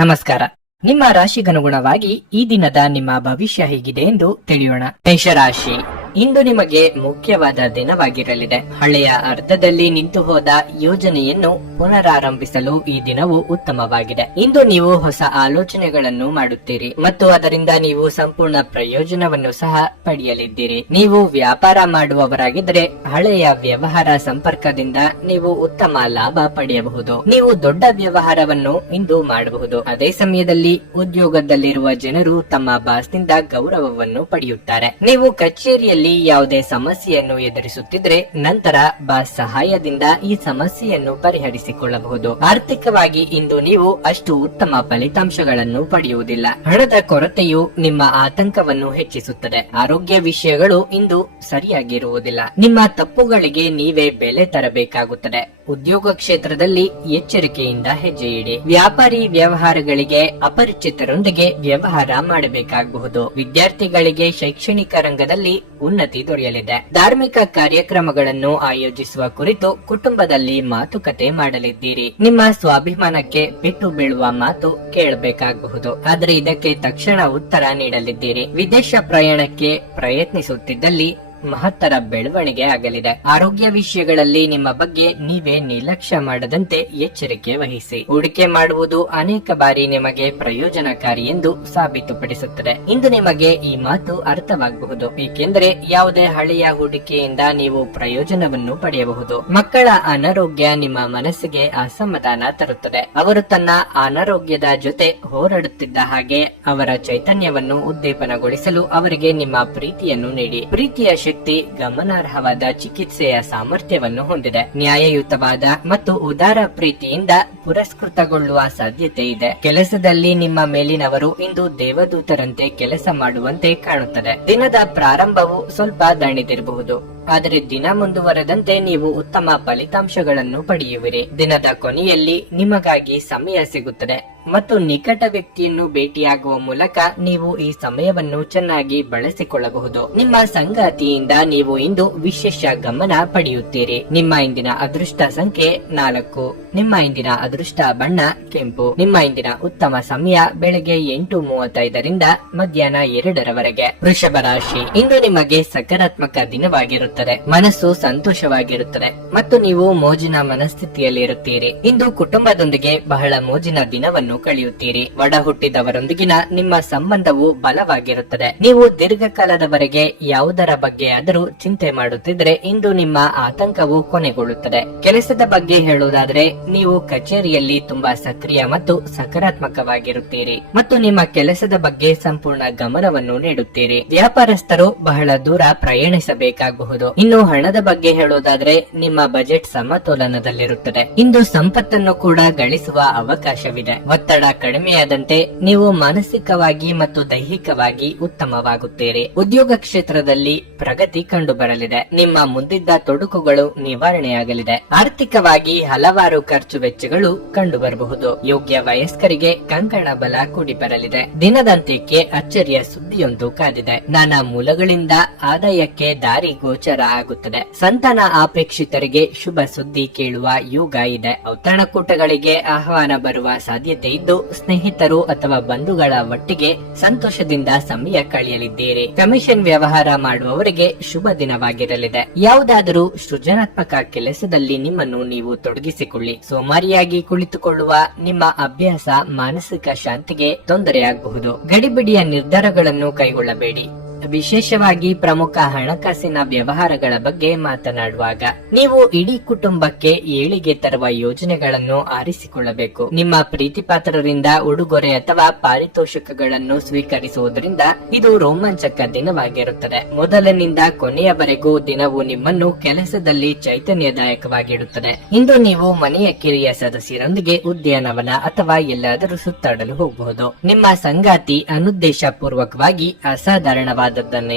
ನಮಸ್ಕಾರ. ನಿಮ್ಮ ರಾಶಿಗನುಗುಣವಾಗಿ ಈ ದಿನದ ನಿಮ್ಮ ಭವಿಷ್ಯ ಹೇಗಿದೆ ಎಂದು ತಿಳಿಯೋಣ. ಮೇಷರಾಶಿ, ಇಂದು ನಿಮಗೆ ಮುಖ್ಯವಾದ ದಿನವಾಗಿರಲಿದೆ. ಹಳೆಯ ಅರ್ಥದಲ್ಲಿ ನಿಂತು ಹೋದ ಯೋಜನೆಯನ್ನು ಪುನರಾರಂಭಿಸಲು ಈ ದಿನವು ಉತ್ತಮವಾಗಿದೆ. ಇಂದು ನೀವು ಹೊಸ ಆಲೋಚನೆಗಳನ್ನು ಮಾಡುತ್ತೀರಿ ಮತ್ತು ಅದರಿಂದ ನೀವು ಸಂಪೂರ್ಣ ಪ್ರಯೋಜನವನ್ನು ಸಹ ಪಡೆಯಲಿದ್ದೀರಿ. ನೀವು ವ್ಯಾಪಾರ ಮಾಡುವವರಾಗಿದ್ದರೆ ಹಳೆಯ ವ್ಯವಹಾರ ಸಂಪರ್ಕದಿಂದ ನೀವು ಉತ್ತಮ ಲಾಭ ಪಡೆಯಬಹುದು. ನೀವು ದೊಡ್ಡ ವ್ಯವಹಾರವನ್ನು ಇಂದು ಮಾಡಬಹುದು. ಅದೇ ಸಮಯದಲ್ಲಿ ಉದ್ಯೋಗದಲ್ಲಿರುವ ಜನರು ತಮ್ಮ ಬಾಸ್ನಿಂದ ಗೌರವವನ್ನು ಪಡೆಯುತ್ತಾರೆ. ನೀವು ಕಚೇರಿಯಲ್ಲಿ ಯಾವುದೇ ಸಮಸ್ಯೆಯನ್ನು ಎದುರಿಸುತ್ತಿದ್ರೆ ನಂತರ ಬಾಸ್ ಸಹಾಯದಿಂದ ಈ ಸಮಸ್ಯೆಯನ್ನು ಪರಿಹರಿಸಿಕೊಳ್ಳಬಹುದು. ಆರ್ಥಿಕವಾಗಿ ಇಂದು ನೀವು ಅಷ್ಟು ಉತ್ತಮ ಫಲಿತಾಂಶಗಳನ್ನು ಪಡೆಯುವುದಿಲ್ಲ. ಹಣದ ಕೊರತೆಯು ನಿಮ್ಮ ಆತಂಕವನ್ನು ಹೆಚ್ಚಿಸುತ್ತದೆ. ಆರೋಗ್ಯ ವಿಷಯಗಳು ಇಂದು ಸರಿಯಾಗಿರುವುದಿಲ್ಲ. ನಿಮ್ಮ ತಪ್ಪುಗಳಿಗೆ ನೀವೇ ಬೆಲೆ ತರಬೇಕಾಗುತ್ತದೆ. ಉದ್ಯೋಗ ಕ್ಷೇತ್ರದಲ್ಲಿ ಎಚ್ಚರಿಕೆಯಿಂದ ಹೆಜ್ಜೆ ಇಡಿ. ವ್ಯಾಪಾರಿ ವ್ಯವಹಾರಗಳಿಗೆ ಅಪರಿಚಿತರೊಂದಿಗೆ ವ್ಯವಹಾರ ಮಾಡಬೇಕಾಗಬಹುದು. ವಿದ್ಯಾರ್ಥಿಗಳಿಗೆ ಶೈಕ್ಷಣಿಕ ರಂಗದಲ್ಲಿ ಉನ್ನತಿ ದೊರೆಯಲಿದೆ. ಧಾರ್ಮಿಕ ಕಾರ್ಯಕ್ರಮಗಳನ್ನು ಆಯೋಜಿಸುವ ಕುರಿತು ಕುಟುಂಬದಲ್ಲಿ ಮಾತುಕತೆ ಮಾಡಲಿದ್ದೀರಿ. ನಿಮ್ಮ ಸ್ವಾಭಿಮಾನಕ್ಕೆ ಪೆಟ್ಟು ಬೀಳುವ ಮಾತು ಕೇಳಬೇಕಾಗಬಹುದು, ಆದರೆ ಇದಕ್ಕೆ ತಕ್ಷಣ ಉತ್ತರ ನೀಡಲಿದ್ದೀರಿ. ವಿದೇಶ ಪ್ರಯಾಣಕ್ಕೆ ಪ್ರಯತ್ನಿಸುತ್ತಿದ್ದಲ್ಲಿ ಮಹತ್ತರ ಬೆಳವಣಿಗೆ ಆಗಲಿದೆ. ಆರೋಗ್ಯ ವಿಷಯಗಳಲ್ಲಿ ನಿಮ್ಮ ಬಗ್ಗೆ ನೀವೇ ನಿರ್ಲಕ್ಷ್ಯ ಮಾಡದಂತೆ ಎಚ್ಚರಿಕೆ ವಹಿಸಿ. ಹೂಡಿಕೆ ಮಾಡುವುದು ಅನೇಕ ಬಾರಿ ನಿಮಗೆ ಪ್ರಯೋಜನಕಾರಿ ಎಂದು ಸಾಬೀತುಪಡಿಸುತ್ತದೆ. ಇಂದು ನಿಮಗೆ ಈ ಮಾತು ಅರ್ಥವಾಗಬಹುದು, ಏಕೆಂದರೆ ಯಾವುದೇ ಹಳೆಯ ಹೂಡಿಕೆಯಿಂದ ನೀವು ಪ್ರಯೋಜನವನ್ನು ಪಡೆಯಬಹುದು. ಮಕ್ಕಳ ಅನಾರೋಗ್ಯ ನಿಮ್ಮ ಮನಸ್ಸಿಗೆ ಅಸಮಾಧಾನ ತರುತ್ತದೆ. ಅವರು ತನ್ನ ಅನಾರೋಗ್ಯದ ಜೊತೆ ಹೋರಾಡುತ್ತಿದ್ದ ಹಾಗೆ ಅವರ ಚೈತನ್ಯವನ್ನು ಉದ್ದೀಪನಗೊಳಿಸಲು ಅವರಿಗೆ ನಿಮ್ಮ ಪ್ರೀತಿಯನ್ನು ನೀಡಿ. ಪ್ರೀತಿಯ ಶಕ್ತಿ ಗಮನಾರ್ಹವಾದ ಚಿಕಿತ್ಸೆಯ ಸಾಮರ್ಥ್ಯವನ್ನು ಹೊಂದಿದೆ. ನ್ಯಾಯಯುತವಾದ ಮತ್ತು ಉದಾರ ಪ್ರೀತಿಯಿಂದ ಪುರಸ್ಕೃತಗೊಳ್ಳುವ ಸಾಧ್ಯತೆ ಇದೆ. ಕೆಲಸದಲ್ಲಿ ನಿಮ್ಮ ಮೇಲಿನವರು ಇಂದು ದೇವದೂತರಂತೆ ಕೆಲಸ ಮಾಡುವಂತೆ ಕಾಣುತ್ತದೆ. ದಿನದ ಪ್ರಾರಂಭವು ಸ್ವಲ್ಪ ದಣಿದಿರಬಹುದು, ಆದರೆ ದಿನ ಮುಂದುವರೆದಂತೆ ನೀವು ಉತ್ತಮ ಫಲಿತಾಂಶಗಳನ್ನು ಪಡೆಯುವಿರಿ. ದಿನದ ಕೊನೆಯಲ್ಲಿ ನಿಮಗಾಗಿ ಸಮಯ ಸಿಗುತ್ತದೆ ಮತ್ತು ನಿಕಟ ವ್ಯಕ್ತಿಯನ್ನು ಭೇಟಿಯಾಗುವ ಮೂಲಕ ನೀವು ಈ ಸಮಯವನ್ನು ಚೆನ್ನಾಗಿ ಬಳಸಿಕೊಳ್ಳಬಹುದು. ನಿಮ್ಮ ಸಂಗಾತಿಯಿಂದ ನೀವು ಇಂದು ವಿಶೇಷ ಗಮನ ಪಡೆಯುತ್ತೀರಿ. ನಿಮ್ಮ ಇಂದಿನ ಅದೃಷ್ಟ ಸಂಖ್ಯೆ 4. ನಿಮ್ಮ ಇಂದಿನ ಅದೃಷ್ಟ ಬಣ್ಣ ಕೆಂಪು. ನಿಮ್ಮ ಇಂದಿನ ಉತ್ತಮ ಸಮಯ ಬೆಳಗ್ಗೆ 8:35ರಿಂದ ಮಧ್ಯಾಹ್ನ 2ರವರೆಗೆ. ವೃಷಭ ರಾಶಿ, ಇಂದು ನಿಮಗೆ ಸಕಾರಾತ್ಮಕ ದಿನವಾಗಿರುತ್ತದೆ. ಮನಸ್ಸು ಸಂತೋಷವಾಗಿರುತ್ತದೆ ಮತ್ತು ನೀವು ಮೋಜಿನ ಮನಸ್ಥಿತಿಯಲ್ಲಿ ಇರುತ್ತೀರಿ. ಇಂದು ಕುಟುಂಬದೊಂದಿಗೆ ಬಹಳ ಮೋಜಿನ ದಿನವನ್ನು ಕಳೆಯುತ್ತೀರಿ. ಒಡ ಹುಟ್ಟಿದವರೊಂದಿಗಿನ ನಿಮ್ಮ ಸಂಬಂಧವು ಬಲವಾಗಿರುತ್ತದೆ. ನೀವು ದೀರ್ಘಕಾಲದವರೆಗೆ ಯಾವುದರ ಬಗ್ಗೆ ಆದರೂ ಚಿಂತೆ ಮಾಡುತ್ತಿದ್ರೆ ಇಂದು ನಿಮ್ಮ ಆತಂಕವು ಕೊನೆಗೊಳ್ಳುತ್ತದೆ. ಕೆಲಸದ ಬಗ್ಗೆ ಹೇಳುವುದಾದ್ರೆ ನೀವು ಕಚೇರಿಯಲ್ಲಿ ತುಂಬಾ ಸಕ್ರಿಯ ಮತ್ತು ಸಕಾರಾತ್ಮಕವಾಗಿರುತ್ತೀರಿ ಮತ್ತು ನಿಮ್ಮ ಕೆಲಸದ ಬಗ್ಗೆ ಸಂಪೂರ್ಣ ಗಮನವನ್ನು ನೀಡುತ್ತೀರಿ. ವ್ಯಾಪಾರಸ್ಥರು ಬಹಳ ದೂರ ಪ್ರಯಾಣಿಸಬೇಕಾಗಬಹುದು. ಇನ್ನು ಹಣದ ಬಗ್ಗೆ ಹೇಳುವುದಾದ್ರೆ ನಿಮ್ಮ ಬಜೆಟ್ ಸಮತೋಲನದಲ್ಲಿರುತ್ತದೆ. ಇಂದು ಸಂಪತ್ತನ್ನು ಕೂಡ ಗಳಿಸುವ ಅವಕಾಶವಿದೆ. ಒತ್ತಡ ಕಡಿಮೆಯಾದಂತೆ ನೀವು ಮಾನಸಿಕವಾಗಿ ಮತ್ತು ದೈಹಿಕವಾಗಿ ಉತ್ತಮವಾಗುತ್ತೀರಿ. ಉದ್ಯೋಗ ಕ್ಷೇತ್ರದಲ್ಲಿ ಪ್ರಗತಿ ಕಂಡುಬರಲಿದೆ. ನಿಮ್ಮ ಮುಂದಿದ್ದ ತೊಡಕುಗಳು ನಿವಾರಣೆಯಾಗಲಿದೆ. ಆರ್ಥಿಕವಾಗಿ ಹಲವಾರು ಖರ್ಚು ವೆಚ್ಚಗಳು ಕಂಡುಬರಬಹುದು. ಯೋಗ್ಯ ವಯಸ್ಕರಿಗೆ ಕಂಕಣ ಬಲ ಕೂಡಿ ಬರಲಿದೆ. ದಿನದಂತ್ಯಕ್ಕೆ ಅಚ್ಚರಿಯ ಸುದ್ದಿಯೊಂದು ಕಾದಿದೆ. ನಾನಾ ಮೂಲಗಳಿಂದ ಆದಾಯಕ್ಕೆ ದಾರಿ ಗೋಚರ ಆಗುತ್ತದೆ. ಸಂತಾನ ಅಪೇಕ್ಷಿತರಿಗೆ ಶುಭ ಸುದ್ದಿ ಕೇಳುವ ಯೋಗ ಇದೆ. ಔತಣಕೂಟಗಳಿಗೆ ಆಹ್ವಾನ ಬರುವ ಸಾಧ್ಯತೆ ಇದ್ದು ಸ್ನೇಹಿತರು ಅಥವಾ ಬಂಧುಗಳ ಒಟ್ಟಿಗೆ ಸಂತೋಷದಿಂದ ಸಮಯ ಕಳೆಯಲಿದ್ದೀರಿ. ಕಮಿಷನ್ ವ್ಯವಹಾರ ಮಾಡುವವರಿಗೆ ಶುಭ ದಿನವಾಗಿರಲಿದೆ. ಯಾವುದಾದರೂ ಸೃಜನಾತ್ಮಕ ಕೆಲಸದಲ್ಲಿ ನಿಮ್ಮನ್ನು ನೀವು ತೊಡಗಿಸಿಕೊಳ್ಳಿ. ಸೋಮಾರಿಯಾಗಿ ಕುಳಿತುಕೊಳ್ಳುವ ನಿಮ್ಮ ಅಭ್ಯಾಸ ಮಾನಸಿಕ ಶಾಂತಿಗೆ ತೊಂದರೆಯಾಗಬಹುದು. ಗಡಿಬಿಡಿಯ ನಿರ್ಧಾರಗಳನ್ನು ಕೈಗೊಳ್ಳಬೇಡಿ. ವಿಶೇಷವಾಗಿ ಪ್ರಮುಖ ಹಣಕಾಸಿನ ವ್ಯವಹಾರಗಳ ಬಗ್ಗೆ ಮಾತನಾಡುವಾಗ ನೀವು ಇಡೀ ಕುಟುಂಬಕ್ಕೆ ಏಳಿಗೆ ತರುವ ಯೋಜನೆಗಳನ್ನು ಆರಿಸಿಕೊಳ್ಳಬೇಕು. ನಿಮ್ಮ ಪ್ರೀತಿಪಾತ್ರರಿಂದ ಉಡುಗೊರೆ ಅಥವಾ ಪಾರಿತೋಷಕಗಳನ್ನು ಸ್ವೀಕರಿಸುವುದರಿಂದ ಇದು ರೋಮಾಂಚಕ ದಿನವಾಗಿರುತ್ತದೆ. ಮೊದಲಿನಿಂದ ಕೊನೆಯವರೆಗೂ ದಿನವು ನಿಮ್ಮನ್ನು ಕೆಲಸದಲ್ಲಿ ಚೈತನ್ಯದಾಯಕವಾಗಿಡುತ್ತದೆ. ಇಂದು ನೀವು ಮನೆಯ ಕಿರಿಯ ಸದಸ್ಯರೊಂದಿಗೆ ಉದ್ಯಾನವನ ಅಥವಾ ಎಲ್ಲಾದರೂ ಸುತ್ತಾಡಲು ಹೋಗಬಹುದು. ನಿಮ್ಮ ಸಂಗಾತಿ ಅನುದ್ದೇಶ ಪೂರ್ವಕವಾಗಿ ಅಸಾಧಾರಣವಾದ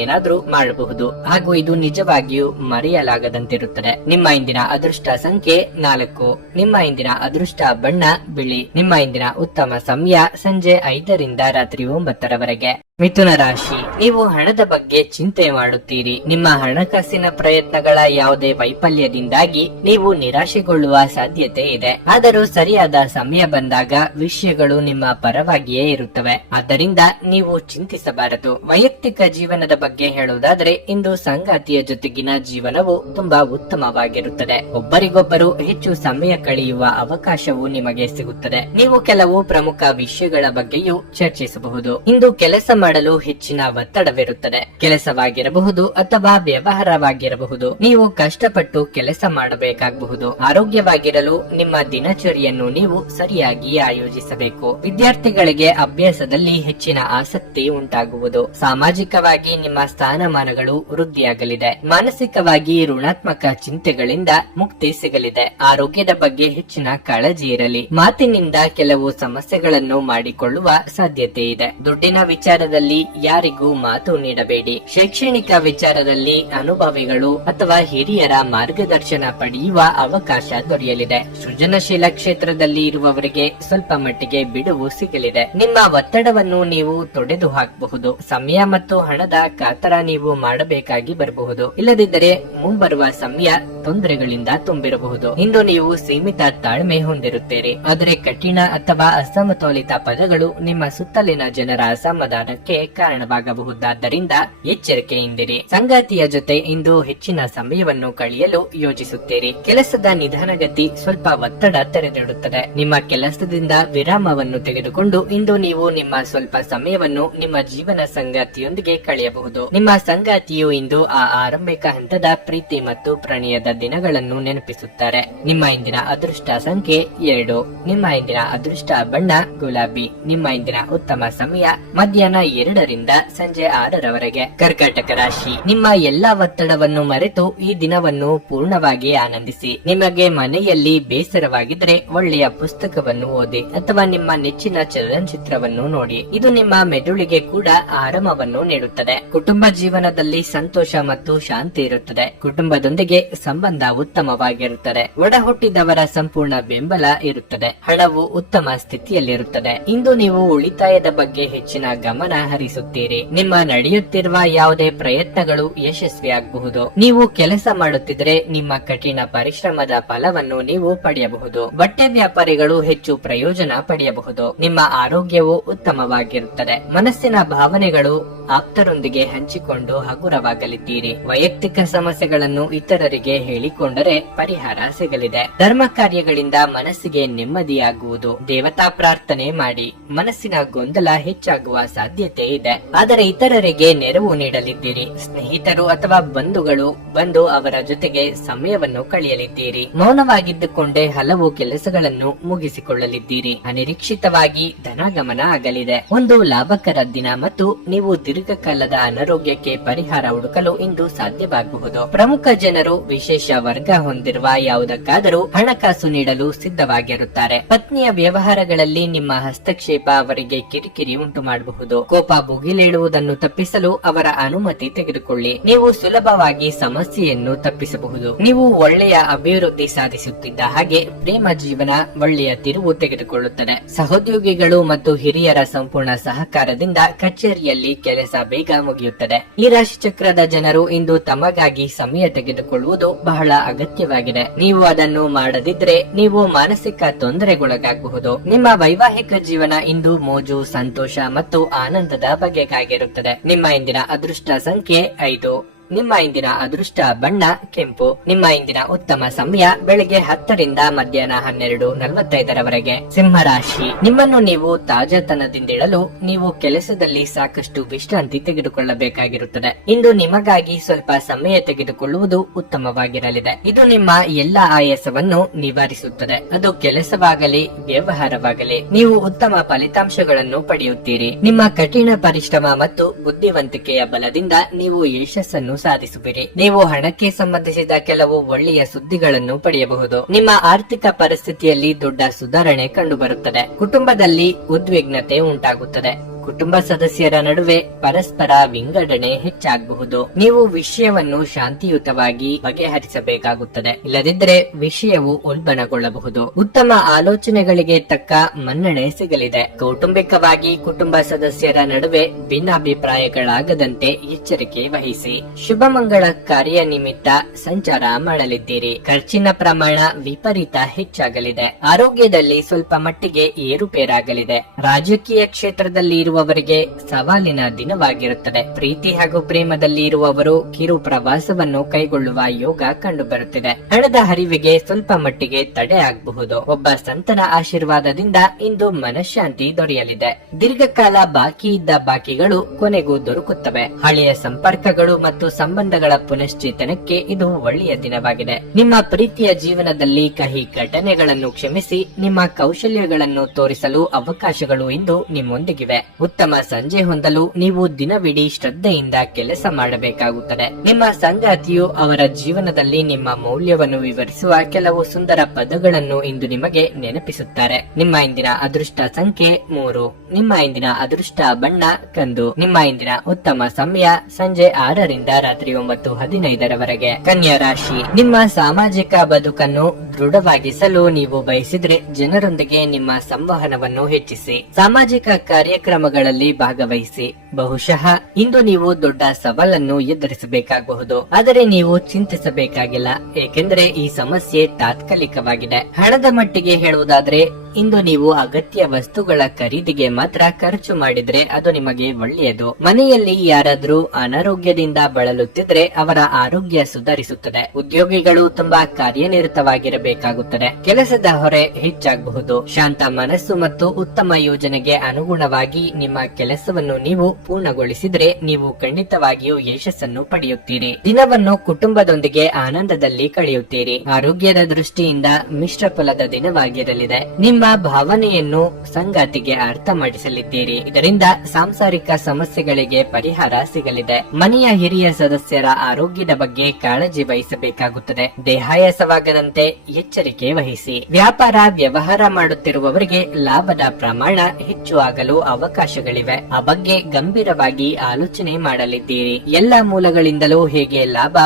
ಏನಾದ್ರೂ ಮಾಡಬಹುದು ಹಾಗೂ ಇದು ನಿಜವಾಗಿಯೂ ಮರೆಯಲಾಗದಂತಿರುತ್ತದೆ. ನಿಮ್ಮ ಇಂದಿನ ಅದೃಷ್ಟ ಸಂಖ್ಯೆ 4. ನಿಮ್ಮ ಇಂದಿನ ಅದೃಷ್ಟ ಬಣ್ಣ ಬಿಳಿ. ನಿಮ್ಮ ಇಂದಿನ ಉತ್ತಮ ಸಮಯ ಸಂಜೆ 5ರಿಂದ ರಾತ್ರಿ 9ರವರೆಗೆ. ಮಿಥುನ ರಾಶಿ, ನೀವು ಹಣದ ಬಗ್ಗೆ ಚಿಂತೆ ಮಾಡುತ್ತೀರಿ. ನಿಮ್ಮ ಹಣಕಾಸಿನ ಪ್ರಯತ್ನಗಳ ಯಾವುದೇ ವೈಫಲ್ಯದಿಂದಾಗಿ ನೀವು ನಿರಾಶೆಗೊಳ್ಳುವ ಸಾಧ್ಯತೆ ಇದೆ. ಆದರೂ ಸರಿಯಾದ ಸಮಯ ಬಂದಾಗ ವಿಷಯಗಳು ನಿಮ್ಮ ಪರವಾಗಿಯೇ ಇರುತ್ತವೆ. ಆದ್ದರಿಂದ ನೀವು ಚಿಂತಿಸಬಾರದು. ವೈಯಕ್ತಿಕ ಜೀವನದ ಬಗ್ಗೆ ಹೇಳುವುದಾದ್ರೆ, ಇಂದು ಸಂಗಾತಿಯ ಜೊತೆಗಿನ ಜೀವನವು ತುಂಬಾ ಉತ್ತಮವಾಗಿರುತ್ತದೆ. ಒಬ್ಬರಿಗೊಬ್ಬರು ಹೆಚ್ಚು ಸಮಯ ಕಳೆಯುವ ಅವಕಾಶವು ನಿಮಗೆ ಸಿಗುತ್ತದೆ. ನೀವು ಕೆಲವು ಪ್ರಮುಖ ವಿಷಯಗಳ ಬಗ್ಗೆಯೂ ಚರ್ಚಿಸಬಹುದು. ಇಂದು ಕೆಲಸ ಮಾಡಲು ಹೆಚ್ಚಿನ ಒತ್ತಡವಿರುತ್ತದೆ. ಕೆಲಸವಾಗಿರಬಹುದು ಅಥವಾ ವ್ಯವಹಾರವಾಗಿರಬಹುದು. ನೀವು ಕಷ್ಟಪಟ್ಟು ಕೆಲಸ ಮಾಡಬೇಕಾಗಬಹುದು. ಆರೋಗ್ಯವಾಗಿರಲು ನಿಮ್ಮ ದಿನಚರಿಯನ್ನು ನೀವು ಸರಿಯಾಗಿ ಆಯೋಜಿಸಬೇಕು. ವಿದ್ಯಾರ್ಥಿಗಳಿಗೆ ಅಭ್ಯಾಸದಲ್ಲಿ ಹೆಚ್ಚಿನ ಆಸಕ್ತಿ ಉಂಟಾಗುವುದು. ಸಾಮಾಜಿಕವಾಗಿ ನಿಮ್ಮ ಸ್ಥಾನಮಾನಗಳು ವೃದ್ಧಿಯಾಗಲಿದೆ. ಮಾನಸಿಕವಾಗಿ ಋಣಾತ್ಮಕ ಚಿಂತೆಗಳಿಂದ ಮುಕ್ತಿ ಸಿಗಲಿದೆ. ಆರೋಗ್ಯದ ಬಗ್ಗೆ ಹೆಚ್ಚಿನ ಕಾಳಜಿ ಇರಲಿ. ಮಾತಿನಿಂದ ಕೆಲವು ಸಮಸ್ಯೆಗಳನ್ನು ಮಾಡಿಕೊಳ್ಳುವ ಸಾಧ್ಯತೆ ಇದೆ. ದುಡ್ಡಿನ ವಿಚಾರದಲ್ಲಿ ಯಾರಿಗೂ ಮಾತು ನೀಡಬೇಡಿ. ಶೈಕ್ಷಣಿಕ ವಿಚಾರದಲ್ಲಿ ಅನುಭವಿಗಳು ಅಥವಾ ಹಿರಿಯರ ಮಾರ್ಗದರ್ಶನ ಪಡೆಯುವ ಅವಕಾಶ ದೊರೆಯಲಿದೆ. ಸೃಜನಶೀಲ ಕ್ಷೇತ್ರದಲ್ಲಿ ಇರುವವರಿಗೆ ಸ್ವಲ್ಪ ಮಟ್ಟಿಗೆ ಬಿಡುವು ಸಿಗಲಿದೆ. ನಿಮ್ಮ ಒತ್ತಡವನ್ನು ನೀವು ತೊಡೆದು ಹಾಕಬಹುದು. ಸಮಯ ಮತ್ತು ಹಣದ ಕಾತರ ನೀವು ಮಾಡಬೇಕಾಗಿ ಬರಬಹುದು. ಇಲ್ಲದಿದ್ದರೆ ಮುಂಬರುವ ಸಮಯ ತೊಂದರೆಗಳಿಂದ ತುಂಬಿರಬಹುದು. ಇಂದು ನೀವು ಸೀಮಿತ ತಾಳ್ಮೆ ಹೊಂದಿರುತ್ತೀರಿ. ಆದರೆ ಕಠಿಣ ಅಥವಾ ಅಸಮತೋಲಿತ ಪದಗಳು ನಿಮ್ಮ ಸುತ್ತಲಿನ ಜನರ ಅಸಮಾಧಾನಕ್ಕೆ ಕಾರಣವಾಗಬಹುದಾದ್ದರಿಂದ ಎಚ್ಚರಿಕೆಯಿಂದಿರಿ. ಸಂಗಾತಿಯ ಜೊತೆ ಇಂದು ಹೆಚ್ಚಿನ ಸಮಯವನ್ನು ಕಳೆಯಲು ಯೋಜಿಸುತ್ತೀರಿ. ಕೆಲಸದ ನಿಧಾನಗತಿ ಸ್ವಲ್ಪ ಒತ್ತಡ ತೆರೆದಿಡುತ್ತದೆ. ನಿಮ್ಮ ಕೆಲಸದಿಂದ ವಿರಾಮವನ್ನು ತೆಗೆದುಕೊಂಡು ಇಂದು ನೀವು ನಿಮ್ಮ ಸ್ವಲ್ಪ ಸಮಯವನ್ನು ನಿಮ್ಮ ಜೀವನ ಸಂಗಾತಿಯೊಂದಿಗೆ ಕಳೆಯಬಹುದು. ನಿಮ್ಮ ಸಂಗಾತಿಯು ಇಂದು ಆ ಆರಂಭಿಕ ಹಂತದ ಪ್ರೀತಿ ಮತ್ತು ಪ್ರಣಯದ ದಿನಗಳನ್ನು ನೆನಪಿಸುತ್ತಾರೆ. ನಿಮ್ಮ ಇಂದಿನ ಅದೃಷ್ಟ ಸಂಖ್ಯೆ 2. ನಿಮ್ಮ ಇಂದಿನ ಅದೃಷ್ಟ ಬಣ್ಣ ಗುಲಾಬಿ. ನಿಮ್ಮ ಇಂದಿನ ಉತ್ತಮ ಸಮಯ ಮಧ್ಯಾಹ್ನ 2ರಿಂದ ಸಂಜೆ 6ರವರೆಗೆ. ಕರ್ಕಾಟಕ ರಾಶಿ, ನಿಮ್ಮ ಎಲ್ಲಾ ಒತ್ತಡವನ್ನು ಮರೆತು ಈ ದಿನವನ್ನು ಪೂರ್ಣವಾಗಿ ಆನಂದಿಸಿ. ನಿಮಗೆ ಮನೆಯಲ್ಲಿ ಬೇಸರವಾಗಿದ್ದರೆ ಒಳ್ಳೆಯ ಪುಸ್ತಕವನ್ನು ಓದಿ ಅಥವಾ ನಿಮ್ಮ ನೆಚ್ಚಿನ ಚಲನಚಿತ್ರವನ್ನು ನೋಡಿ. ಇದು ನಿಮ್ಮ ಮೆದುಳಿಗೆ ಕೂಡ ಆರಾಮವನ್ನು ನೀಡುತ್ತದೆ. ಕುಟುಂಬ ಜೀವನದಲ್ಲಿ ಸಂತೋಷ ಮತ್ತು ಶಾಂತಿ ಇರುತ್ತದೆ. ಕುಟುಂಬದೊಂದಿಗೆ ಸಂಬಂಧ ಉತ್ತಮವಾಗಿರುತ್ತದೆ. ಒಡ ಹುಟ್ಟಿದವರ ಸಂಪೂರ್ಣ ಬೆಂಬಲ ಇರುತ್ತದೆ. ಹಣವು ಉತ್ತಮ ಸ್ಥಿತಿಯಲ್ಲಿರುತ್ತದೆ. ಇಂದು ನೀವು ಉಳಿತಾಯದ ಬಗ್ಗೆ ಹೆಚ್ಚಿನ ಗಮನ ಹರಿಸುತ್ತೀರಿ. ನಿಮ್ಮ ನಡೆಯುತ್ತಿರುವ ಯಾವುದೇ ಪ್ರಯತ್ನಗಳು ಯಶಸ್ವಿಯಾಗಬಹುದು. ನೀವು ಕೆಲಸ ಮಾಡುತ್ತಿದ್ರೆ ನಿಮ್ಮ ಕಠಿಣ ಪರಿಶ್ರಮದ ಫಲವನ್ನು ನೀವು ಪಡೆಯಬಹುದು. ಬಟ್ಟೆ ವ್ಯಾಪಾರಿಗಳು ಹೆಚ್ಚು ಪ್ರಯೋಜನ ಪಡೆಯಬಹುದು. ನಿಮ್ಮ ಆರೋಗ್ಯವು ಉತ್ತಮವಾಗಿರುತ್ತದೆ. ಮನಸ್ಸಿನ ಭಾವನೆಗಳು ಆಪ್ತರೊಂದಿಗೆ ಹಂಚಿಕೊಂಡು ಹಗುರವಾಗಲಿದ್ದೀರಿ. ವೈಯಕ್ತಿಕ ಸಮಸ್ಯೆಗಳನ್ನು ಇತರರಿಗೆ ಹೇಳಿಕೊಂಡರೆ ಪರಿಹಾರ ಸಿಗಲಿದೆ. ಧರ್ಮ ಕಾರ್ಯಗಳಿಂದ ಮನಸ್ಸಿಗೆ ನೆಮ್ಮದಿಯಾಗುವುದು. ದೇವತಾ ಪ್ರಾರ್ಥನೆ ಮಾಡಿ. ಮನಸ್ಸಿನ ಗೊಂದಲ ಹೆಚ್ಚಾಗುವ ಸಾಧ್ಯತೆ ಇದೆ. ಆದರೆ ಇತರರಿಗೆ ನೆರವು ನೀಡಲಿದ್ದೀರಿ. ಸ್ನೇಹಿತರು ಅಥವಾ ಬಂಧುಗಳು ಬಂದು ಅವರ ಜೊತೆಗೆ ಸಮಯವನ್ನು ಕಳೆಯಲಿದ್ದೀರಿ. ಮೌನವಾಗಿದ್ದುಕೊಂಡೇ ಹಲವು ಕೆಲಸಗಳನ್ನು ಮುಗಿಸಿಕೊಳ್ಳಲಿದ್ದೀರಿ. ಅನಿರೀಕ್ಷಿತವಾಗಿ ಧನಗಮನ ಆಗಲಿದೆ. ಒಂದು ಲಾಭಕರ ದಿನ ಮತ್ತು ನೀವು ದೀರ್ಘಕಾಲದ ಅನಾರೋಗ್ಯಕ್ಕೆ ಪರಿಹಾರ ಹುಡುಕಲು ಇಂದು ಸಾಧ್ಯವಾಗಬಹುದು. ಪ್ರಮುಖ ಜನರು ವಿಶೇಷ ವರ್ಗ ಹೊಂದಿರುವ ಯಾವುದಕ್ಕಾದರೂ ಹಣಕಾಸು ನೀಡಲು ಸಿದ್ಧವಾಗಿರುತ್ತಾರೆ. ಪತ್ನಿಯ ವ್ಯವಹಾರಗಳಲ್ಲಿ ನಿಮ್ಮ ಹಸ್ತಕ್ಷೇಪ ಅವರಿಗೆ ಕಿರಿಕಿರಿ ಉಂಟು ಮಾಡಬಹುದು. ಕೋಪ ಭುಗಿಲೇಳುವುದನ್ನು ತಪ್ಪಿಸಲು ಅವರ ಅನುಮತಿ ತೆಗೆದುಕೊಳ್ಳಿ. ನೀವು ಸುಲಭವಾಗಿ ಸಮಸ್ಯೆಯನ್ನು ತಪ್ಪಿಸಬಹುದು. ನೀವು ಒಳ್ಳೆಯ ಅಭಿವೃದ್ಧಿ ಸಾಧಿಸುತ್ತಿದ್ದ ಹಾಗೆ ಪ್ರೇಮ ಜೀವನ ಒಳ್ಳೆಯ ತಿರುವು ತೆಗೆದುಕೊಳ್ಳುತ್ತದೆ. ಸಹೋದ್ಯೋಗಿಗಳು ಮತ್ತು ಹಿರಿಯರ ಸಂಪೂರ್ಣ ಸಹಕಾರದಿಂದ ಕಚೇರಿಯಲ್ಲಿ ಕೆಲಸ ಬೇಗ ಮುಗಿಯುತ್ತದೆ. ಈ ರಾಶಿ ಚಕ್ರದ ಜನರು ಇಂದು ತಮಗಾಗಿ ಸಮಯ ತೆಗೆದುಕೊಳ್ಳುವುದು ಬಹಳ ಅಗತ್ಯವಾಗಿದೆ. ನೀವು ಅದನ್ನು ಮಾಡದಿದ್ರೆ ನೀವು ಮಾನಸಿಕ ತೊಂದರೆಗೊಳಗಾಗಬಹುದು. ನಿಮ್ಮ ವೈವಾಹಿಕ ಜೀವನ ಇಂದು ಮೋಜು, ಸಂತೋಷ ಮತ್ತು ಆನಂದದ ಬಗೆಗಾಗಿರುತ್ತದೆ. ನಿಮ್ಮ ಇಂದಿನ ಅದೃಷ್ಟ ಸಂಖ್ಯೆ 5. ನಿಮ್ಮ ಇಂದಿನ ಅದೃಷ್ಟ ಬಣ್ಣ ಕೆಂಪು. ನಿಮ್ಮ ಇಂದಿನ ಉತ್ತಮ ಸಮಯ ಬೆಳಗ್ಗೆ 10ರಿಂದ ಮಧ್ಯಾಹ್ನ 12:45ರವರೆಗೆ. ಸಿಂಹರಾಶಿ, ನಿಮ್ಮನ್ನು ನೀವು ತಾಜಾತನದಿಂದಿಡಲು ನೀವು ಕೆಲಸದಲ್ಲಿ ಸಾಕಷ್ಟು ವಿಶ್ರಾಂತಿ ತೆಗೆದುಕೊಳ್ಳಬೇಕಾಗಿರುತ್ತದೆ. ಇಂದು ನಿಮಗಾಗಿ ಸ್ವಲ್ಪ ಸಮಯ ತೆಗೆದುಕೊಳ್ಳುವುದು ಉತ್ತಮವಾಗಿರಲಿದೆ. ಇದು ನಿಮ್ಮ ಎಲ್ಲಾ ಆಯಾಸವನ್ನು ನಿವಾರಿಸುತ್ತದೆ. ಅದು ಕೆಲಸವಾಗಲಿ ವ್ಯವಹಾರವಾಗಲಿ. ನೀವು ಉತ್ತಮ ಫಲಿತಾಂಶಗಳನ್ನು ಪಡೆಯುತ್ತೀರಿ. ನಿಮ್ಮ ಕಠಿಣ ಪರಿಶ್ರಮ ಮತ್ತು ಬುದ್ಧಿವಂತಿಕೆಯ ಬಲದಿಂದ ನೀವು ಯಶಸ್ಸನ್ನು ಸಾಧಿಸುವಿರಿ. ನೀವು ಹಣಕ್ಕೆ ಸಂಬಂಧಿಸಿದ ಕೆಲವು ಒಳ್ಳೆಯ ಸುದ್ದಿಗಳನ್ನು ಪಡೆಯಬಹುದು. ನಿಮ್ಮ ಆರ್ಥಿಕ ಪರಿಸ್ಥಿತಿಯಲ್ಲಿ ದೊಡ್ಡ ಸುಧಾರಣೆ ಕಂಡುಬರುತ್ತದೆ. ಕುಟುಂಬದಲ್ಲಿ ಉದ್ವಿಗ್ನತೆ ಉಂಟಾಗುತ್ತದೆ. ಕುಟುಂಬ ಸದಸ್ಯರ ನಡುವೆ ಪರಸ್ಪರ ವಿಂಗಡಣೆ ಹೆಚ್ಚಾಗಬಹುದು. ನೀವು ವಿಷಯವನ್ನು ಶಾಂತಿಯುತವಾಗಿ ಬಗೆಹರಿಸಬೇಕಾಗುತ್ತದೆ, ಇಲ್ಲದಿದ್ದರೆ ವಿಷಯವು ಉಲ್ಬಣಗೊಳ್ಳಬಹುದು. ಉತ್ತಮ ಆಲೋಚನೆಗಳಿಗೆ ತಕ್ಕ ಮನ್ನಣೆ ಸಿಗಲಿದೆ. ಕೌಟುಂಬಿಕವಾಗಿ ಕುಟುಂಬ ಸದಸ್ಯರ ನಡುವೆ ಭಿನ್ನಾಭಿಪ್ರಾಯಗಳಾಗದಂತೆ ಎಚ್ಚರಿಕೆ ವಹಿಸಿ. ಶುಭ ಮಂಗಳ ಕಾರ್ಯ ನಿಮಿತ್ತ ಸಂಚಾರ ಮಾಡಲಿದ್ದೀರಿ. ಖರ್ಚಿನ ಪ್ರಮಾಣ ವಿಪರೀತ ಹೆಚ್ಚಾಗಲಿದೆ. ಆರೋಗ್ಯದಲ್ಲಿ ಸ್ವಲ್ಪ ಮಟ್ಟಿಗೆ ಏರುಪೇರಾಗಲಿದೆ. ರಾಜಕೀಯ ಕ್ಷೇತ್ರದಲ್ಲಿ ಇರುವವರಿಗೆ ಸವಾಲಿನ ದಿನವಾಗಿರುತ್ತದೆ. ಪ್ರೀತಿ ಹಾಗೂ ಪ್ರೇಮದಲ್ಲಿ ಇರುವವರು ಕಿರು ಪ್ರವಾಸವನ್ನು ಕೈಗೊಳ್ಳುವ ಯೋಗ ಕಂಡುಬರುತ್ತಿದೆ. ಹಣದ ಹರಿವಿಗೆ ಸ್ವಲ್ಪ ಮಟ್ಟಿಗೆ ತಡೆ ಆಗಬಹುದು. ಒಬ್ಬ ಸಂತನ ಆಶೀರ್ವಾದದಿಂದ ಇಂದು ಮನಃಶಾಂತಿ ದೊರೆಯಲಿದೆ. ದೀರ್ಘಕಾಲ ಬಾಕಿ ಇದ್ದ ಬಾಕಿಗಳು ಕೊನೆಗೂ ದೊರಕುತ್ತವೆ. ಹಳೆಯ ಸಂಪರ್ಕಗಳು ಮತ್ತು ಸಂಬಂಧಗಳ ಪುನಶ್ಚೇತನಕ್ಕೆ ಇದು ಒಳ್ಳೆಯ ದಿನವಾಗಿದೆ. ನಿಮ್ಮ ಪ್ರೀತಿಯ ಜೀವನದಲ್ಲಿ ಕಹಿ ಘಟನೆಗಳನ್ನು ಕ್ಷಮಿಸಿ ನಿಮ್ಮ ಕೌಶಲ್ಯಗಳನ್ನು ತೋರಿಸಲು ಅವಕಾಶಗಳು ಇಂದು ನಿಮ್ಮೊಂದಿಗಿವೆ. ಉತ್ತಮ ಸಂಜೆ ಹೊಂದಲು ನೀವು ದಿನವಿಡೀ ಶ್ರದ್ಧೆಯಿಂದ ಕೆಲಸ ಮಾಡಬೇಕಾಗುತ್ತದೆ. ನಿಮ್ಮ ಸಂಗಾತಿಯು ಅವರ ಜೀವನದಲ್ಲಿ ನಿಮ್ಮ ಮೌಲ್ಯವನ್ನು ವಿವರಿಸುವ ಕೆಲವು ಸುಂದರ ಪದಗಳನ್ನು ಇಂದು ನಿಮಗೆ ನೆನಪಿಸುತ್ತಾರೆ. ನಿಮ್ಮ ಇಂದಿನ ಅದೃಷ್ಟ ಸಂಖ್ಯೆ 3. ನಿಮ್ಮ ಇಂದಿನ ಅದೃಷ್ಟ ಬಣ್ಣ ಕಂದು. ನಿಮ್ಮ ಇಂದಿನ ಉತ್ತಮ ಸಮಯ ಸಂಜೆ 6ರಿಂದ ರಾತ್ರಿ 9:15 ಕನ್ಯಾ ರಾಶಿ. ನಿಮ್ಮ ಸಾಮಾಜಿಕ ಬದುಕನ್ನು ದೃಢವಾಗಿಸಲು ನೀವು ಬಯಸಿದ್ರೆ ಜನರೊಂದಿಗೆ ನಿಮ್ಮ ಸಂವಹನವನ್ನು ಹೆಚ್ಚಿಸಿ. ಸಾಮಾಜಿಕ ಕಾರ್ಯಕ್ರಮಗಳಲ್ಲಿ ಭಾಗವಹಿಸಿ. ಬಹುಶಃ ಇಂದು ನೀವು ದೊಡ್ಡ ಸವಾಲನ್ನು ಎದುರಿಸಬೇಕಾಗಬಹುದು, ಆದರೆ ನೀವು ಚಿಂತಿಸಬೇಕಾಗಿಲ್ಲ, ಏಕೆಂದರೆ ಈ ಸಮಸ್ಯೆ ತಾತ್ಕಾಲಿಕವಾಗಿದೆ. ಹಣದ ಮಟ್ಟಿಗೆ ಹೇಳುವುದಾದ್ರೆ ಇಂದು ನೀವು ಅಗತ್ಯ ವಸ್ತುಗಳ ಖರೀದಿಗೆ ಮಾತ್ರ ಖರ್ಚು ಮಾಡಿದ್ರೆ ಅದು ನಿಮಗೆ ಒಳ್ಳೆಯದು. ಮನೆಯಲ್ಲಿ ಯಾರಾದ್ರೂ ಅನಾರೋಗ್ಯದಿಂದ ಬಳಲುತ್ತಿದ್ರೆ ಅವರ ಆರೋಗ್ಯ ಸುಧಾರಿಸುತ್ತದೆ. ಉದ್ಯೋಗಿಗಳು ತುಂಬಾ ಕಾರ್ಯನಿರತವಾಗಿರಬೇಕಾಗುತ್ತದೆ. ಕೆಲಸದ ಹೊರೆ ಹೆಚ್ಚಾಗಬಹುದು. ಶಾಂತ ಮನಸ್ಸು ಮತ್ತು ಉತ್ತಮ ಯೋಜನೆಗೆ ಅನುಗುಣವಾಗಿ ನಿಮ್ಮ ಕೆಲಸವನ್ನು ನೀವು ಪೂರ್ಣಗೊಳಿಸಿದ್ರೆ ನೀವು ಖಂಡಿತವಾಗಿಯೂ ಯಶಸ್ಸನ್ನು ಪಡೆಯುತ್ತೀರಿ. ದಿನವನ್ನು ಕುಟುಂಬದೊಂದಿಗೆ ಆನಂದದಲ್ಲಿ ಕಳೆಯುತ್ತೀರಿ. ಆರೋಗ್ಯದ ದೃಷ್ಟಿಯಿಂದ ಮಿಶ್ರ ಫಲದ ದಿನವಾಗಿರಲಿದೆ. ನಿಮ್ಮ ಭಾವನೆಯನ್ನು ಸಂಗಾತಿಗೆ ಅರ್ಥ ಮಾಡಿಸಲಿದ್ದೀರಿ. ಇದರಿಂದ ಸಾಂಸಾರಿಕ ಸಮಸ್ಯೆಗಳಿಗೆ ಪರಿಹಾರ ಸಿಗಲಿದೆ. ಮನೆಯ ಹಿರಿಯ ಸದಸ್ಯರ ಆರೋಗ್ಯದ ಬಗ್ಗೆ ಕಾಳಜಿ ವಹಿಸಬೇಕಾಗುತ್ತದೆ. ದೇಹಾಯಾಸವಾಗದಂತೆ ಎಚ್ಚರಿಕೆ ವಹಿಸಿ. ವ್ಯಾಪಾರ ವ್ಯವಹಾರ ಮಾಡುತ್ತಿರುವವರಿಗೆ ಲಾಭದ ಪ್ರಮಾಣ ಹೆಚ್ಚು ಆಗಲು ಅವಕಾಶಗಳಿವೆ. ಆ ಬಗ್ಗೆ ಗಂಭೀರವಾಗಿ ಆಲೋಚನೆ ಮಾಡಲಿದ್ದೀರಿ. ಎಲ್ಲ ಮೂಲಗಳಿಂದಲೂ ಹೇಗೆ ಲಾಭ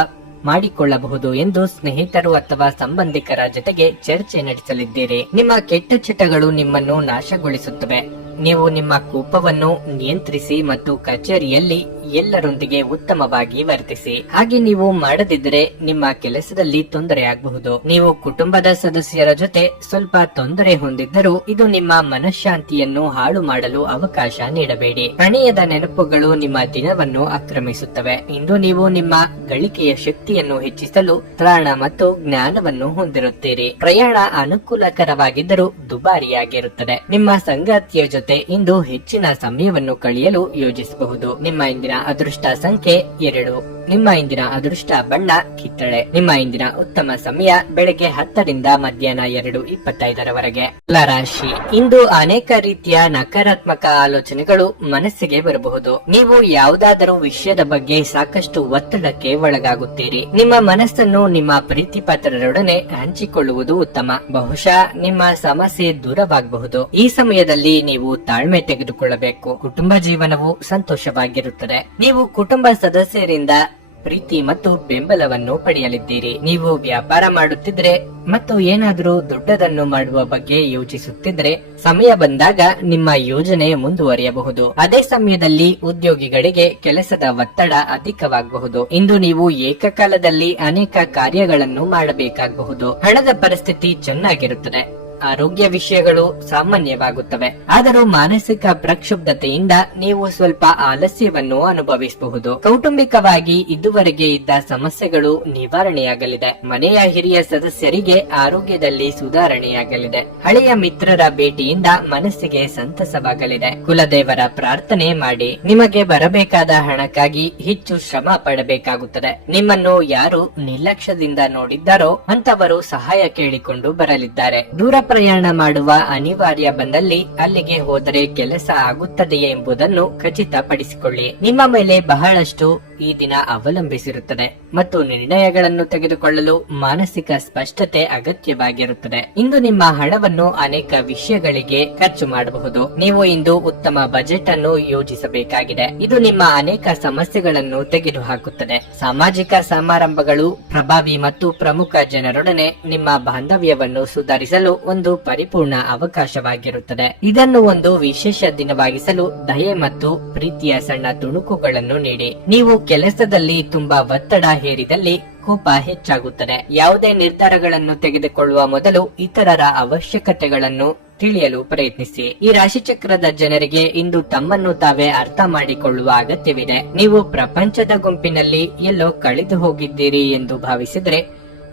ಮಾಡಿಕೊಳ್ಳಬಹುದು ಎಂದು ಸ್ನೇಹಿತರು ಅಥವಾ ಸಂಬಂಧಿಕರ ಜೊತೆಗೆ ಚರ್ಚೆ ನಡೆಸಲಿದ್ದೀರಿ. ನಿಮ್ಮ ಕೆಟ್ಟ ಚಟಗಳು ನಿಮ್ಮನ್ನು ನಾಶಗೊಳಿಸುತ್ತವೆ. ನೀವು ನಿಮ್ಮ ಕೋಪವನ್ನು ನಿಯಂತ್ರಿಸಿ ಮತ್ತು ಕಚೇರಿಯಲ್ಲಿ ಎಲ್ಲರೊಂದಿಗೆ ಉತ್ತಮವಾಗಿ ವರ್ತಿಸಿ. ಹಾಗೆ ನೀವು ಮಾಡದಿದ್ದರೆ ನಿಮ್ಮ ಕೆಲಸದಲ್ಲಿ ತೊಂದರೆ ಆಗಬಹುದು. ನೀವು ಕುಟುಂಬದ ಸದಸ್ಯರ ಜೊತೆ ಸ್ವಲ್ಪ ತೊಂದರೆ ಹೊಂದಿದ್ದರೂ ಇದು ನಿಮ್ಮ ಮನಃಶಾಂತಿಯನ್ನು ಹಾಳು ಮಾಡಲು ಅವಕಾಶ ನೀಡಬೇಡಿ. ಪ್ರಣಯದ ನೆನಪುಗಳು ನಿಮ್ಮ ದಿನವನ್ನು ಆಕ್ರಮಿಸುತ್ತವೆ. ಇಂದು ನೀವು ನಿಮ್ಮ ಗಳಿಕೆಯ ಶಕ್ತಿಯನ್ನು ಹೆಚ್ಚಿಸಲು ತ್ರಾಣ ಮತ್ತು ಜ್ಞಾನವನ್ನು ಹೊಂದಿರುತ್ತೀರಿ. ಪ್ರಯಾಣ ಅನುಕೂಲಕರವಾಗಿದ್ದರೂ ದುಬಾರಿಯಾಗಿರುತ್ತದೆ. ನಿಮ್ಮ ಸಂಗಾತಿಯ ಜೊತೆ ಇಂದು ಹೆಚ್ಚಿನ ಸಮಯವನ್ನು ಕಳೆಯಲು ಯೋಜಿಸಬಹುದು. ನಿಮ್ಮ ಇಂದಿನ ಅದೃಷ್ಟ ಸಂಖ್ಯೆ 2. ನಿಮ್ಮ ಇಂದಿನ ಅದೃಷ್ಟ ಬಣ್ಣ ಕಿತ್ತಳೆ. ನಿಮ್ಮ ಇಂದಿನ ಉತ್ತಮ ಸಮಯ ಬೆಳಗ್ಗೆ 10ರಿಂದ ಮಧ್ಯಾಹ್ನ 2:25 ತುಲಾರಾಶಿ. ಇಂದು ಅನೇಕ ರೀತಿಯ ನಕಾರಾತ್ಮಕ ಆಲೋಚನೆಗಳು ಮನಸ್ಸಿಗೆ ಬರಬಹುದು. ನೀವು ಯಾವುದಾದರೂ ವಿಷಯದ ಬಗ್ಗೆ ಸಾಕಷ್ಟು ಒತ್ತಡಕ್ಕೆ ಒಳಗಾಗುತ್ತೀರಿ. ನಿಮ್ಮ ಮನಸ್ಸನ್ನು ನಿಮ್ಮ ಪ್ರೀತಿ ಪಾತ್ರರೊಡನೆ ಹಂಚಿಕೊಳ್ಳುವುದು ಉತ್ತಮ. ಬಹುಶಃ ನಿಮ್ಮ ಸಮಸ್ಯೆ ದೂರವಾಗಬಹುದು. ಈ ಸಮಯದಲ್ಲಿ ನೀವು ತಾಳ್ಮೆ ತೆಗೆದುಕೊಳ್ಳಬೇಕು. ಕುಟುಂಬ ಜೀವನವು ಸಂತೋಷವಾಗಿರುತ್ತದೆ. ನೀವು ಕುಟುಂಬ ಸದಸ್ಯರಿಂದ ಪ್ರೀತಿ ಮತ್ತು ಬೆಂಬಲವನ್ನು ಪಡೆಯಲಿದ್ದೀರಿ. ನೀವು ವ್ಯಾಪಾರ ಮಾಡುತ್ತಿದ್ರೆ ಮತ್ತು ಏನಾದರೂ ದೊಡ್ಡದನ್ನು ಮಾಡುವ ಬಗ್ಗೆ ಯೋಚಿಸುತ್ತಿದ್ರೆ ಸಮಯ ಬಂದಾಗ ನಿಮ್ಮ ಯೋಜನೆ ಮುಂದುವರಿಯಬಹುದು. ಅದೇ ಸಮಯದಲ್ಲಿ ಉದ್ಯೋಗಿಗಳಿಗೆ ಕೆಲಸದ ಒತ್ತಡ ಅಧಿಕವಾಗಬಹುದು. ಇಂದು ನೀವು ಏಕಕಾಲದಲ್ಲಿ ಅನೇಕ ಕಾರ್ಯಗಳನ್ನು ಮಾಡಬೇಕಾಗಬಹುದು. ಹಣದ ಪರಿಸ್ಥಿತಿ ಚೆನ್ನಾಗಿರುತ್ತದೆ. ಆರೋಗ್ಯ ವಿಷಯಗಳು ಸಾಮಾನ್ಯವಾಗುತ್ತವೆ. ಆದರೂ ಮಾನಸಿಕ ಪ್ರಕ್ಷುಬ್ಧತೆಯಿಂದ ನೀವು ಸ್ವಲ್ಪ ಆಲಸ್ಯವನ್ನು ಅನುಭವಿಸಬಹುದು. ಕೌಟುಂಬಿಕವಾಗಿ ಇದುವರೆಗೆ ಇದ್ದ ಸಮಸ್ಯೆಗಳು ನಿವಾರಣೆಯಾಗಲಿದೆ. ಮನೆಯ ಹಿರಿಯ ಸದಸ್ಯರಿಗೆ ಆರೋಗ್ಯದಲ್ಲಿ ಸುಧಾರಣೆಯಾಗಲಿದೆ. ಹಳೆಯ ಮಿತ್ರರ ಭೇಟಿಯಿಂದ ಮನಸ್ಸಿಗೆ ಸಂತಸವಾಗಲಿದೆ. ಕುಲದೇವರ ಪ್ರಾರ್ಥನೆ ಮಾಡಿ. ನಿಮಗೆ ಬರಬೇಕಾದ ಹಣಕ್ಕಾಗಿ ಹೆಚ್ಚು ಶ್ರಮ ಪಡಬೇಕಾಗುತ್ತದೆ. ನಿಮ್ಮನ್ನು ಯಾರು ನಿರ್ಲಕ್ಷ್ಯದಿಂದ ನೋಡಿದ್ದಾರೋ ಅಂತವರು ಸಹಾಯ ಕೇಳಿಕೊಂಡು ಬರಲಿದ್ದಾರೆ. ದೂರ ಪ್ರಯಾಣ ಮಾಡುವ ಅನಿವಾರ್ಯ ಬಂದಲ್ಲಿ ಅಲ್ಲಿಗೆ ಹೋದರೆ ಕೆಲಸ ಆಗುತ್ತದೆಯೇ ಎಂಬುದನ್ನು ಖಚಿತಪಡಿಸಿಕೊಳ್ಳಿ. ನಿಮ್ಮ ಮೇಲೆ ಬಹಳಷ್ಟು ಈ ದಿನ ಅವಲಂಬಿಸಿರುತ್ತದೆ ಮತ್ತು ನಿರ್ಣಯಗಳನ್ನು ತೆಗೆದುಕೊಳ್ಳಲು ಮಾನಸಿಕ ಸ್ಪಷ್ಟತೆ ಅಗತ್ಯವಾಗಿರುತ್ತದೆ. ಇಂದು ನಿಮ್ಮ ಹಣವನ್ನು ಅನೇಕ ವಿಷಯಗಳಿಗೆ ಖರ್ಚು ಮಾಡಬಹುದು. ನೀವು ಇಂದು ಉತ್ತಮ ಬಜೆಟ್ ಅನ್ನು ಯೋಜಿಸಬೇಕಾಗಿದೆ. ಇದು ನಿಮ್ಮ ಅನೇಕ ಸಮಸ್ಯೆಗಳನ್ನು ತೆಗೆದುಹಾಕುತ್ತದೆ. ಸಾಮಾಜಿಕ ಸಮಾರಂಭಗಳು ಪ್ರಭಾವಿ ಮತ್ತು ಪ್ರಮುಖ ಜನರೊಡನೆ ನಿಮ್ಮ ಬಾಂಧವ್ಯವನ್ನು ಸುಧಾರಿಸಲು ಒಂದು ಪರಿಪೂರ್ಣ ಅವಕಾಶವಾಗಿರುತ್ತದೆ. ಇದನ್ನು ಒಂದು ವಿಶೇಷ ದಿನವಾಗಿಸಲು ದಯೆ ಮತ್ತು ಪ್ರೀತಿಯ ಸಣ್ಣ ತುಣುಕುಗಳನ್ನು ನೀಡಿ. ನೀವು ಕೆಲಸದಲ್ಲಿ ತುಂಬಾ ಒತ್ತಡ ಹೇರಿದಲ್ಲಿ ಕೋಪ ಹೆಚ್ಚಾಗುತ್ತದೆ. ಯಾವುದೇ ನಿರ್ಧಾರಗಳನ್ನು ತೆಗೆದುಕೊಳ್ಳುವ ಮೊದಲು ಇತರರ ಅವಶ್ಯಕತೆಗಳನ್ನು ತಿಳಿಯಲು ಪ್ರಯತ್ನಿಸಿ. ಈ ರಾಶಿಚಕ್ರದ ಜನರಿಗೆ ಇಂದು ತಮ್ಮನ್ನು ತಾವೇ ಅರ್ಥ ಮಾಡಿಕೊಳ್ಳುವ ಅಗತ್ಯವಿದೆ. ನೀವು ಪ್ರಪಂಚದ ಗುಂಪಿನಲ್ಲಿ ಎಲ್ಲೋ ಕಳೆದು ಹೋಗಿದ್ದೀರಿ ಎಂದು ಭಾವಿಸಿದರೆ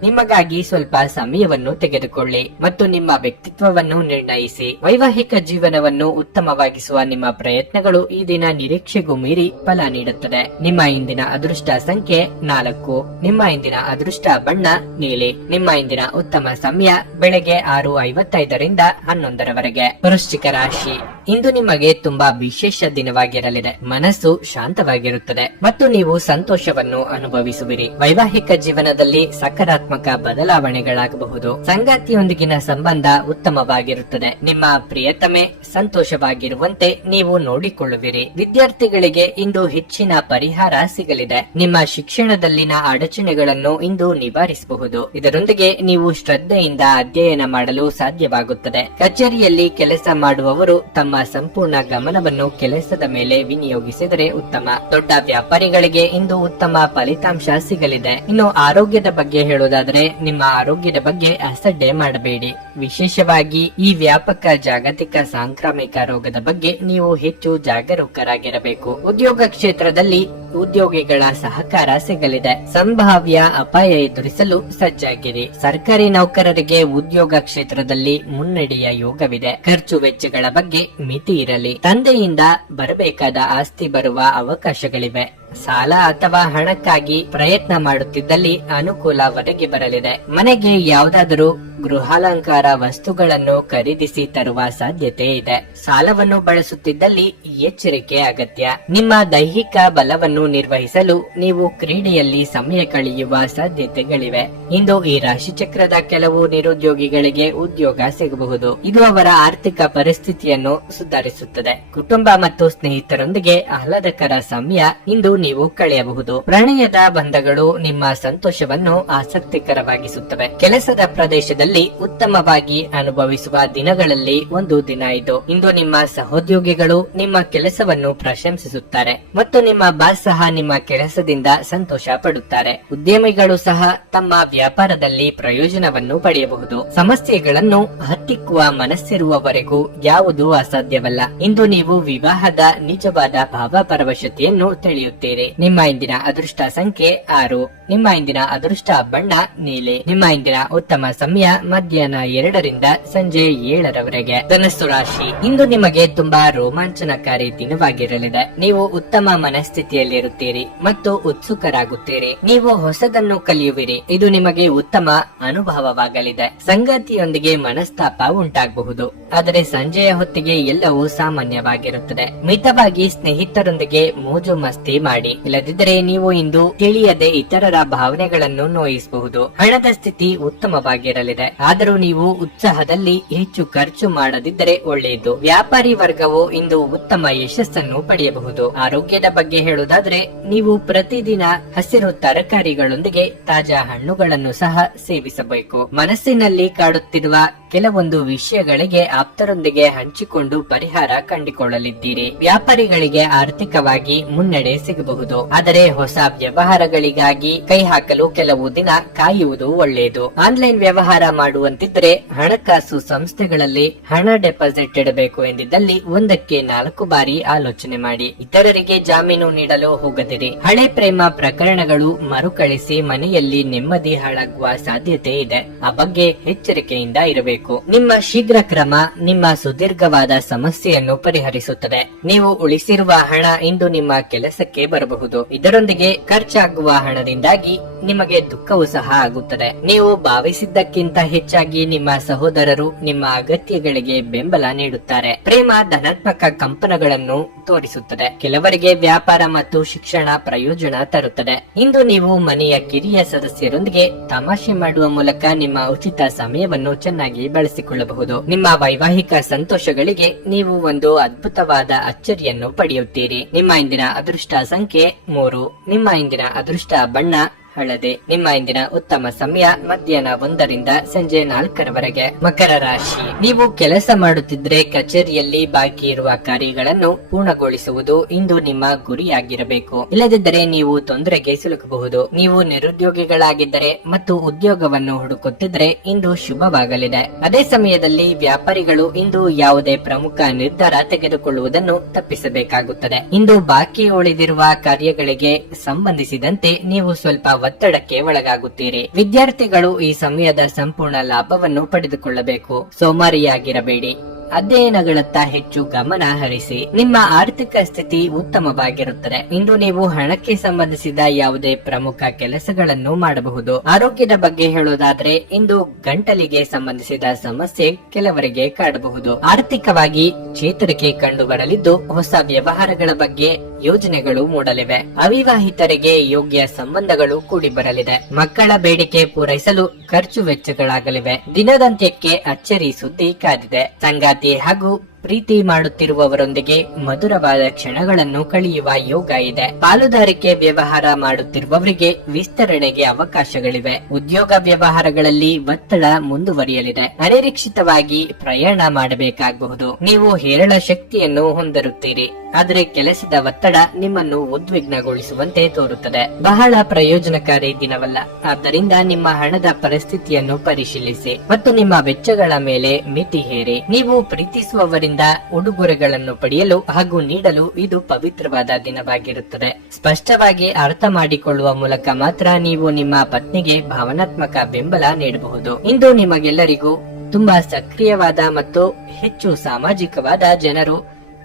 ನಿಮಗಾಗಿ ಸ್ವಲ್ಪ ಸಮಯವನ್ನು ತೆಗೆದುಕೊಳ್ಳಿ ಮತ್ತು ನಿಮ್ಮ ವ್ಯಕ್ತಿತ್ವವನ್ನು ನಿರ್ಣಯಿಸಿ. ವೈವಾಹಿಕ ಜೀವನವನ್ನು ಉತ್ತಮವಾಗಿಸುವ ನಿಮ್ಮ ಪ್ರಯತ್ನಗಳು ಈ ದಿನ ನಿರೀಕ್ಷೆಗೂ ಮೀರಿ ಫಲ ನೀಡುತ್ತದೆ. ನಿಮ್ಮ ಇಂದಿನ ಅದೃಷ್ಟ ಸಂಖ್ಯೆ 4. ನಿಮ್ಮ ಇಂದಿನ ಅದೃಷ್ಟ ಬಣ್ಣ ನೀಲಿ. ನಿಮ್ಮ ಇಂದಿನ ಉತ್ತಮ ಸಮಯ ಬೆಳಗ್ಗೆ 6:55ರಿಂದ 11ರವರೆಗೆ. ವೃಶ್ಚಿಕ ರಾಶಿ, ಇಂದು ನಿಮಗೆ ತುಂಬಾ ವಿಶೇಷ ದಿನವಾಗಿರಲಿದೆ. ಮನಸ್ಸು ಶಾಂತವಾಗಿರುತ್ತದೆ ಮತ್ತು ನೀವು ಸಂತೋಷವನ್ನು ಅನುಭವಿಸುವಿರಿ. ವೈವಾಹಿಕ ಜೀವನದಲ್ಲಿ ಸಕಾರಾತ್ಮಕ ಬದಲಾವಣೆಗಳಾಗಬಹುದು. ಸಂಗಾತಿಯೊಂದಿಗಿನ ಸಂಬಂಧ ಉತ್ತಮವಾಗಿರುತ್ತದೆ. ನಿಮ್ಮ ಪ್ರಿಯತಮೆ ಸಂತೋಷವಾಗಿರುವಂತೆ ನೀವು ನೋಡಿಕೊಳ್ಳುವಿರಿ. ವಿದ್ಯಾರ್ಥಿಗಳಿಗೆ ಇಂದು ಹೆಚ್ಚಿನ ಪರಿಹಾರ ಸಿಗಲಿದೆ. ನಿಮ್ಮ ಶಿಕ್ಷಣದಲ್ಲಿನ ಅಡಚಣೆಗಳನ್ನು ಇಂದು ನಿವಾರಿಸಬಹುದು. ಇದರೊಂದಿಗೆ ನೀವು ಶ್ರದ್ಧೆಯಿಂದ ಅಧ್ಯಯನ ಮಾಡಲು ಸಾಧ್ಯವಾಗುತ್ತದೆ. ಕಚೇರಿಯಲ್ಲಿ ಕೆಲಸ ಮಾಡುವವರು ತಮ್ಮ ಸಂಪೂರ್ಣ ಗಮನವನ್ನು ಕೆಲಸದ ಮೇಲೆ ವಿನಿಯೋಗಿಸಿದರೆ ಉತ್ತಮ. ದೊಡ್ಡ ವ್ಯಾಪಾರಿಗಳಿಗೆ ಇಂದು ಉತ್ತಮ ಫಲಿತಾಂಶ ಸಿಗಲಿದೆ. ಇನ್ನು ಆರೋಗ್ಯದ ಬಗ್ಗೆ ಹೇಳುವುದಾದರೆ ನಿಮ್ಮ ಆರೋಗ್ಯದ ಬಗ್ಗೆ ಅಸಡ್ಡೆ ಮಾಡಬೇಡಿ. ವಿಶೇಷವಾಗಿ ಈ ವ್ಯಾಪಕ ಜಾಗತಿಕ ಸಾಂಕ್ರಾಮಿಕ ರೋಗದ ಬಗ್ಗೆ ನೀವು ಹೆಚ್ಚು ಜಾಗರೂಕರಾಗಿರಬೇಕು. ಉದ್ಯೋಗ ಕ್ಷೇತ್ರದಲ್ಲಿ ಉದ್ಯೋಗಿಗಳ ಸಹಕಾರ ಸಿಗಲಿದೆ. ಸಂಭಾವ್ಯ ಅಪಾಯ ಎದುರಿಸಲು ಸಜ್ಜಾಗಿರಿ. ಸರ್ಕಾರಿ ನೌಕರರಿಗೆ ಉದ್ಯೋಗ ಕ್ಷೇತ್ರದಲ್ಲಿ ಮುನ್ನಡೆಯ ಯೋಗವಿದೆ. ಖರ್ಚು ವೆಚ್ಚಗಳ ಬಗ್ಗೆ ಮಿತಿ ಇರಲಿ. ತಂದೆಯಿಂದ ಬರಬೇಕಾದ ಆಸ್ತಿ ಬರುವ ಅವಕಾಶಗಳಿವೆ. ಸಾಲ ಅಥವಾ ಹಣಕ್ಕಾಗಿ ಪ್ರಯತ್ನ ಮಾಡುತ್ತಿದ್ದಲ್ಲಿ ಅನುಕೂಲ ಒದಗಿ ಬರಲಿದೆ. ಮನೆಗೆ ಯಾವುದಾದರೂ ಗೃಹಾಲಂಕಾರ ವಸ್ತುಗಳನ್ನು ಖರೀದಿಸಿ ತರುವ ಸಾಧ್ಯತೆ ಇದೆ. ಸಾಲವನ್ನು ಬಳಸುತ್ತಿದ್ದಲ್ಲಿ ಎಚ್ಚರಿಕೆ ಅಗತ್ಯ. ನಿಮ್ಮ ದೈಹಿಕ ಬಲವನ್ನು ನಿರ್ವಹಿಸಲು ನೀವು ಕ್ರೀಡೆಯಲ್ಲಿ ಸಮಯ ಕಳೆಯುವ ಸಾಧ್ಯತೆಗಳಿವೆ. ಇಂದು ಈ ರಾಶಿಚಕ್ರದ ಕೆಲವು ನಿರುದ್ಯೋಗಿಗಳಿಗೆ ಉದ್ಯೋಗ ಸಿಗಬಹುದು. ಇದು ಅವರ ಆರ್ಥಿಕ ಪರಿಸ್ಥಿತಿಯನ್ನು ಸುಧಾರಿಸುತ್ತದೆ. ಕುಟುಂಬ ಮತ್ತು ಸ್ನೇಹಿತರೊಂದಿಗೆ ಆಹ್ಲಾದಕರ ಸಮಯ ಇಂದು ನೀವು ಕಳೆಯಬಹುದು. ಪ್ರಣಯದ ಬಂಧಗಳು ನಿಮ್ಮ ಸಂತೋಷವನ್ನು ಆಸಕ್ತಿಕರವಾಗಿಸುತ್ತವೆ. ಕೆಲಸದ ಪ್ರದೇಶದಲ್ಲಿ ಉತ್ತಮವಾಗಿ ಅನುಭವಿಸುವ ದಿನಗಳಲ್ಲಿ ಒಂದು ದಿನ ಇದು. ಇಂದು ನಿಮ್ಮ ಸಹೋದ್ಯೋಗಿಗಳು ನಿಮ್ಮ ಕೆಲಸವನ್ನು ಪ್ರಶಂಸಿಸುತ್ತಾರೆ ಮತ್ತು ನಿಮ್ಮ ಬಾಸ್ ಸಹ ನಿಮ್ಮ ಕೆಲಸದಿಂದ ಸಂತೋಷ ಪಡುತ್ತಾರೆ. ಉದ್ಯಮಿಗಳು ಸಹ ತಮ್ಮ ವ್ಯಾಪಾರದಲ್ಲಿ ಪ್ರಯೋಜನವನ್ನು ಪಡೆಯಬಹುದು. ಸಮಸ್ಯೆಗಳನ್ನು ಹತ್ತಿಕ್ಕುವ ಮನಸ್ಸಿರುವವರೆಗೂ ಯಾವುದೂ ಅಸಾಧ್ಯವಲ್ಲ. ಇಂದು ನೀವು ವಿವಾಹದ ನಿಜವಾದ ಭಾವಪರವಶತೆಯನ್ನು ತಿಳಿಯುತ್ತೀರಿ. ನಿಮ್ಮ ಇಂದಿನ ಅದೃಷ್ಟ ಸಂಖ್ಯೆ 6. ನಿಮ್ಮ ಇಂದಿನ ಅದೃಷ್ಟ ಬಣ್ಣ ನೀಲಿ. ನಿಮ್ಮ ಇಂದಿನ ಉತ್ತಮ ಸಮಯ ಮಧ್ಯಾಹ್ನ 2ರಿಂದ ಸಂಜೆ 7ರವರೆಗೆ. ಧನಸ್ಸು ರಾಶಿ, ಇಂದು ನಿಮಗೆ ತುಂಬಾ ರೋಮಾಂಚನಕಾರಿ ದಿನವಾಗಿರಲಿದೆ. ನೀವು ಉತ್ತಮ ಮನಸ್ಥಿತಿಯಲ್ಲಿರುತ್ತೀರಿ ಮತ್ತು ಉತ್ಸುಕರಾಗುತ್ತೀರಿ. ನೀವು ಹೊಸದನ್ನು ಕಲಿಯುವಿರಿ. ಇದು ನಿಮಗೆ ಉತ್ತಮ ಅನುಭವವಾಗಲಿದೆ. ಸಂಗಾತಿಯೊಂದಿಗೆ ಮನಸ್ತಾಪ ಉಂಟಾಗಬಹುದು, ಆದರೆ ಸಂಜೆಯ ಹೊತ್ತಿಗೆ ಎಲ್ಲವೂ ಸಾಮಾನ್ಯವಾಗಿರುತ್ತದೆ. ಮಿತವಾಗಿ ಸ್ನೇಹಿತರೊಂದಿಗೆ ಮೋಜು ಮಸ್ತಿ ಮಾಡಿ. ಇಲ್ಲದಿದ್ದರೆ ನೀವು ಇಂದು ತಿಳಿಯದೆ ಇತರರ ಭಾವನೆಗಳನ್ನು ನೋಯಿಸಬಹುದು. ಹಣದ ಸ್ಥಿತಿ ಉತ್ತಮವಾಗಿರಲಿದೆ, ಆದರೂ ನೀವು ಉತ್ಸಾಹದಲ್ಲಿ ಹೆಚ್ಚು ಖರ್ಚು ಮಾಡದಿದ್ದರೆ ಒಳ್ಳೆಯದು. ವ್ಯಾಪಾರಿ ವರ್ಗವು ಇಂದು ಉತ್ತಮ ಯಶಸ್ಸನ್ನು ಪಡೆಯಬಹುದು. ಆರೋಗ್ಯದ ಬಗ್ಗೆ ಹೇಳುವುದಾದ್ರೆ ನೀವು ಪ್ರತಿದಿನ ಹಸಿರು ತರಕಾರಿಗಳೊಂದಿಗೆ ತಾಜಾ ಹಣ್ಣುಗಳನ್ನು ಸಹ ಸೇವಿಸಬೇಕು. ಮನಸ್ಸಿನಲ್ಲಿ ಕಾಡುತ್ತಿರುವ ಕೆಲವೊಂದು ವಿಷಯಗಳಿಗೆ ಆಪ್ತರೊಂದಿಗೆ ಹಂಚಿಕೊಂಡು ಪರಿಹಾರ ಕಂಡುಕೊಳ್ಳಲಿದ್ದೀರಿ. ವ್ಯಾಪಾರಿಗಳಿಗೆ ಆರ್ಥಿಕವಾಗಿ ಮುನ್ನಡೆ ಸಿಗಬಹುದು, ಆದರೆ ಹೊಸ ವ್ಯವಹಾರಗಳಿಗಾಗಿ ಕೈ ಹಾಕಲು ಕೆಲವು ದಿನ ಕಾಯುವುದು ಒಳ್ಳೆಯದು. ಆನ್ಲೈನ್ ವ್ಯವಹಾರ ಮಾಡುವಂತಿದ್ರೆ ಹಣಕಾಸು ಸಂಸ್ಥೆಗಳಲ್ಲಿ ಹಣ ಡೆಪಾಸಿಟ್ ಇಡಬೇಕು ಎಂದಿದ್ದಲ್ಲಿ 1ಕ್ಕೆ 4 ಬಾರಿ ಆಲೋಚನೆ ಮಾಡಿ. ಇತರರಿಗೆ ಜಾಮೀನು ನೀಡಲು ಹೋಗದಿರಿ. ಹಳೆ ಪ್ರೇಮ ಪ್ರಕರಣಗಳು ಮರುಕಳಿಸಿ ಮನೆಯಲ್ಲಿ ನೆಮ್ಮದಿ ಹಾಳಾಗುವ ಸಾಧ್ಯತೆ ಇದೆ. ಆ ಬಗ್ಗೆ ಎಚ್ಚರಿಕೆಯಿಂದ ಇರಬೇಕು. ನಿಮ್ಮ ಶೀಘ್ರ ಕ್ರಮ ನಿಮ್ಮ ಸುದೀರ್ಘವಾದ ಸಮಸ್ಯೆಯನ್ನು ಪರಿಹರಿಸುತ್ತದೆ. ನೀವು ಉಳಿಸಿರುವ ಹಣ ಇಂದು ನಿಮ್ಮ ಕೆಲಸಕ್ಕೆ ಬರಬಹುದು. ಇದರೊಂದಿಗೆ ಖರ್ಚಾಗುವ ಹಣದಿಂದಾಗಿ ನಿಮಗೆ ದುಃಖವೂ ಸಹ ಆಗುತ್ತದೆ. ನೀವು ಭಾವಿಸಿದ್ದಕ್ಕಿಂತ ಹೆಚ್ಚಾಗಿ ನಿಮ್ಮ ಸಹೋದರರು ನಿಮ್ಮ ಅಗತ್ಯಗಳಿಗೆ ಬೆಂಬಲ ನೀಡುತ್ತಾರೆ. ಪ್ರೇಮ ಧನಾತ್ಮಕ ಕಂಪನಗಳನ್ನು ತೋರಿಸುತ್ತದೆ. ಕೆಲವರಿಗೆ ವ್ಯಾಪಾರ ಮತ್ತು ಶಿಕ್ಷಣ ಪ್ರಯೋಜನ ತರುತ್ತದೆ. ಇಂದು ನೀವು ಮನೆಯ ಕಿರಿಯ ಸದಸ್ಯರೊಂದಿಗೆ ತಮಾಷೆ ಮಾಡುವ ಮೂಲಕ ನಿಮ್ಮ ಉಚಿತ ಸಮಯವನ್ನು ಚೆನ್ನಾಗಿ ಬಳಸಿಕೊಳ್ಳಬಹುದು. ನಿಮ್ಮ ವೈವಾಹಿಕ ಸಂತೋಷಗಳಿಗೆ ನೀವು ಒಂದು ಅದ್ಭುತವಾದ ಅಚ್ಚರಿಯನ್ನು ಪಡೆಯುತ್ತೀರಿ. ನಿಮ್ಮ ಇಂದಿನ ಅದೃಷ್ಟ ಸಂಖ್ಯೆ 3. ನಿಮ್ಮ ಇಂದಿನ ಅದೃಷ್ಟ ಬಣ್ಣ ಹಳದೆ. ನಿಮ್ಮ ಇಂದಿನ ಉತ್ತಮ ಸಮಯ ಮಧ್ಯಾಹ್ನ 1 ರಿಂದ ಸಂಜೆ 4 ರವರೆಗೆ. ಮಕರ ರಾಶಿ, ನೀವು ಕೆಲಸ ಮಾಡುತ್ತಿದ್ರೆ ಕಚೇರಿಯಲ್ಲಿ ಬಾಕಿ ಇರುವ ಕಾರ್ಯಗಳನ್ನು ಪೂರ್ಣಗೊಳಿಸುವುದು ಇಂದು ನಿಮ್ಮ ಗುರಿಯಾಗಿರಬೇಕು. ಇಲ್ಲದಿದ್ದರೆ ನೀವು ತೊಂದರೆಗೆ ಸಿಲುಕಬಹುದು. ನೀವು ನಿರುದ್ಯೋಗಿಗಳಾಗಿದ್ದರೆ ಮತ್ತು ಉದ್ಯೋಗವನ್ನು ಹುಡುಕುತ್ತಿದ್ರೆ ಇಂದು ಶುಭವಾಗಲಿದೆ. ಅದೇ ಸಮಯದಲ್ಲಿ ವ್ಯಾಪಾರಿಗಳು ಇಂದು ಯಾವುದೇ ಪ್ರಮುಖ ನಿರ್ಧಾರ ತೆಗೆದುಕೊಳ್ಳುವುದನ್ನು ತಪ್ಪಿಸಬೇಕಾಗುತ್ತದೆ. ಇಂದು ಬಾಕಿ ಉಳಿದಿರುವ ಕಾರ್ಯಗಳಿಗೆ ಸಂಬಂಧಿಸಿದಂತೆ ನೀವು ಸ್ವಲ್ಪ ಒತ್ತಡಕ್ಕೆ ಒಳಗಾಗುತ್ತೀರಿ. ವಿದ್ಯಾರ್ಥಿಗಳು ಈ ಸಮಯದ ಸಂಪೂರ್ಣ ಲಾಭವನ್ನು ಪಡೆದುಕೊಳ್ಳಬೇಕು. ಸೋಮಾರಿಯಾಗಿರಬೇಡಿ. ಅಧ್ಯಯನಗಳತ್ತ ಹೆಚ್ಚು ಗಮನ ಹರಿಸಿ. ನಿಮ್ಮ ಆರ್ಥಿಕ ಸ್ಥಿತಿ ಉತ್ತಮವಾಗಿರುತ್ತದೆ. ಇಂದು ನೀವು ಹಣಕ್ಕೆ ಸಂಬಂಧಿಸಿದ ಯಾವುದೇ ಪ್ರಮುಖ ಕೆಲಸಗಳನ್ನು ಮಾಡಬಹುದು. ಆರೋಗ್ಯದ ಬಗ್ಗೆ ಹೇಳೋದಾದ್ರೆ ಇಂದು ಗಂಟಲಿಗೆ ಸಂಬಂಧಿಸಿದ ಸಮಸ್ಯೆ ಕೆಲವರಿಗೆ ಕಾಡಬಹುದು. ಆರ್ಥಿಕವಾಗಿ ಚೇತರಿಕೆ ಕಂಡು ಬರಲಿದ್ದು ಹೊಸ ವ್ಯವಹಾರಗಳ ಬಗ್ಗೆ ಯೋಜನೆಗಳು ಮೂಡಲಿವೆ. ಅವಿವಾಹಿತರಿಗೆ ಯೋಗ್ಯ ಸಂಬಂಧಗಳು ಕೂಡಿ ಬರಲಿದೆ. ಮಕ್ಕಳ ಬೇಡಿಕೆ ಪೂರೈಸಲು ಖರ್ಚು ವೆಚ್ಚಗಳಾಗಲಿವೆ. ದಿನದಂತ್ಯಕ್ಕೆ ಅಚ್ಚರಿ ಸುದ್ದಿ ಕಾದಿದೆ. ಸಂಗಾತಿ ಹಾಗೂ ಪ್ರೀತಿ ಮಾಡುತ್ತಿರುವವರೊಂದಿಗೆ ಮಧುರವಾದ ಕ್ಷಣಗಳನ್ನು ಕಳೆಯುವ ಯೋಗ ಇದೆ. ಪಾಲುದಾರಿಕೆ ವ್ಯವಹಾರ ಮಾಡುತ್ತಿರುವವರಿಗೆ ವಿಸ್ತರಣೆಗೆ ಅವಕಾಶಗಳಿವೆ. ಉದ್ಯೋಗ ವ್ಯವಹಾರಗಳಲ್ಲಿ ಒತ್ತಡ ಮುಂದುವರಿಯಲಿದೆ. ಅನಿರೀಕ್ಷಿತವಾಗಿ ಪ್ರಯಾಣ ಮಾಡಬೇಕಾಗಬಹುದು. ನೀವು ಹೇರಳ ಶಕ್ತಿಯನ್ನು ಹೊಂದಿರುತ್ತೀರಿ, ಆದರೆ ಕೆಲಸದ ಒತ್ತಡ ನಿಮ್ಮನ್ನು ಉದ್ವಿಗ್ನಗೊಳಿಸುವಂತೆ ತೋರುತ್ತದೆ. ಬಹಳ ಪ್ರಯೋಜನಕಾರಿ ದಿನವಲ್ಲ. ಆದ್ದರಿಂದ ನಿಮ್ಮ ಹಣದ ಪರಿಸ್ಥಿತಿಯನ್ನು ಪರಿಶೀಲಿಸಿ ಮತ್ತು ನಿಮ್ಮ ವೆಚ್ಚಗಳ ಮೇಲೆ ಮಿತಿ ಹೇರಿ. ನೀವು ಪ್ರೀತಿಸುವವರಿಂದ ಉಡುಗೊರೆಗಳನ್ನು ಪಡೆಯಲು ಹಾಗೂ ನೀಡಲು ಇದು ಪವಿತ್ರವಾದ ದಿನವಾಗಿರುತ್ತದೆ. ಸ್ಪಷ್ಟವಾಗಿ ಅರ್ಥ ಮಾಡಿಕೊಳ್ಳುವ ಮೂಲಕ ಮಾತ್ರ ನೀವು ನಿಮ್ಮ ಪತ್ನಿಗೆ ಭಾವನಾತ್ಮಕ ಬೆಂಬಲ ನೀಡಬಹುದು. ಇಂದು ನಿಮಗೆಲ್ಲರಿಗೂ ತುಂಬಾ ಸಕ್ರಿಯವಾದ ಮತ್ತು ಹೆಚ್ಚು ಸಾಮಾಜಿಕವಾದ ಜನರು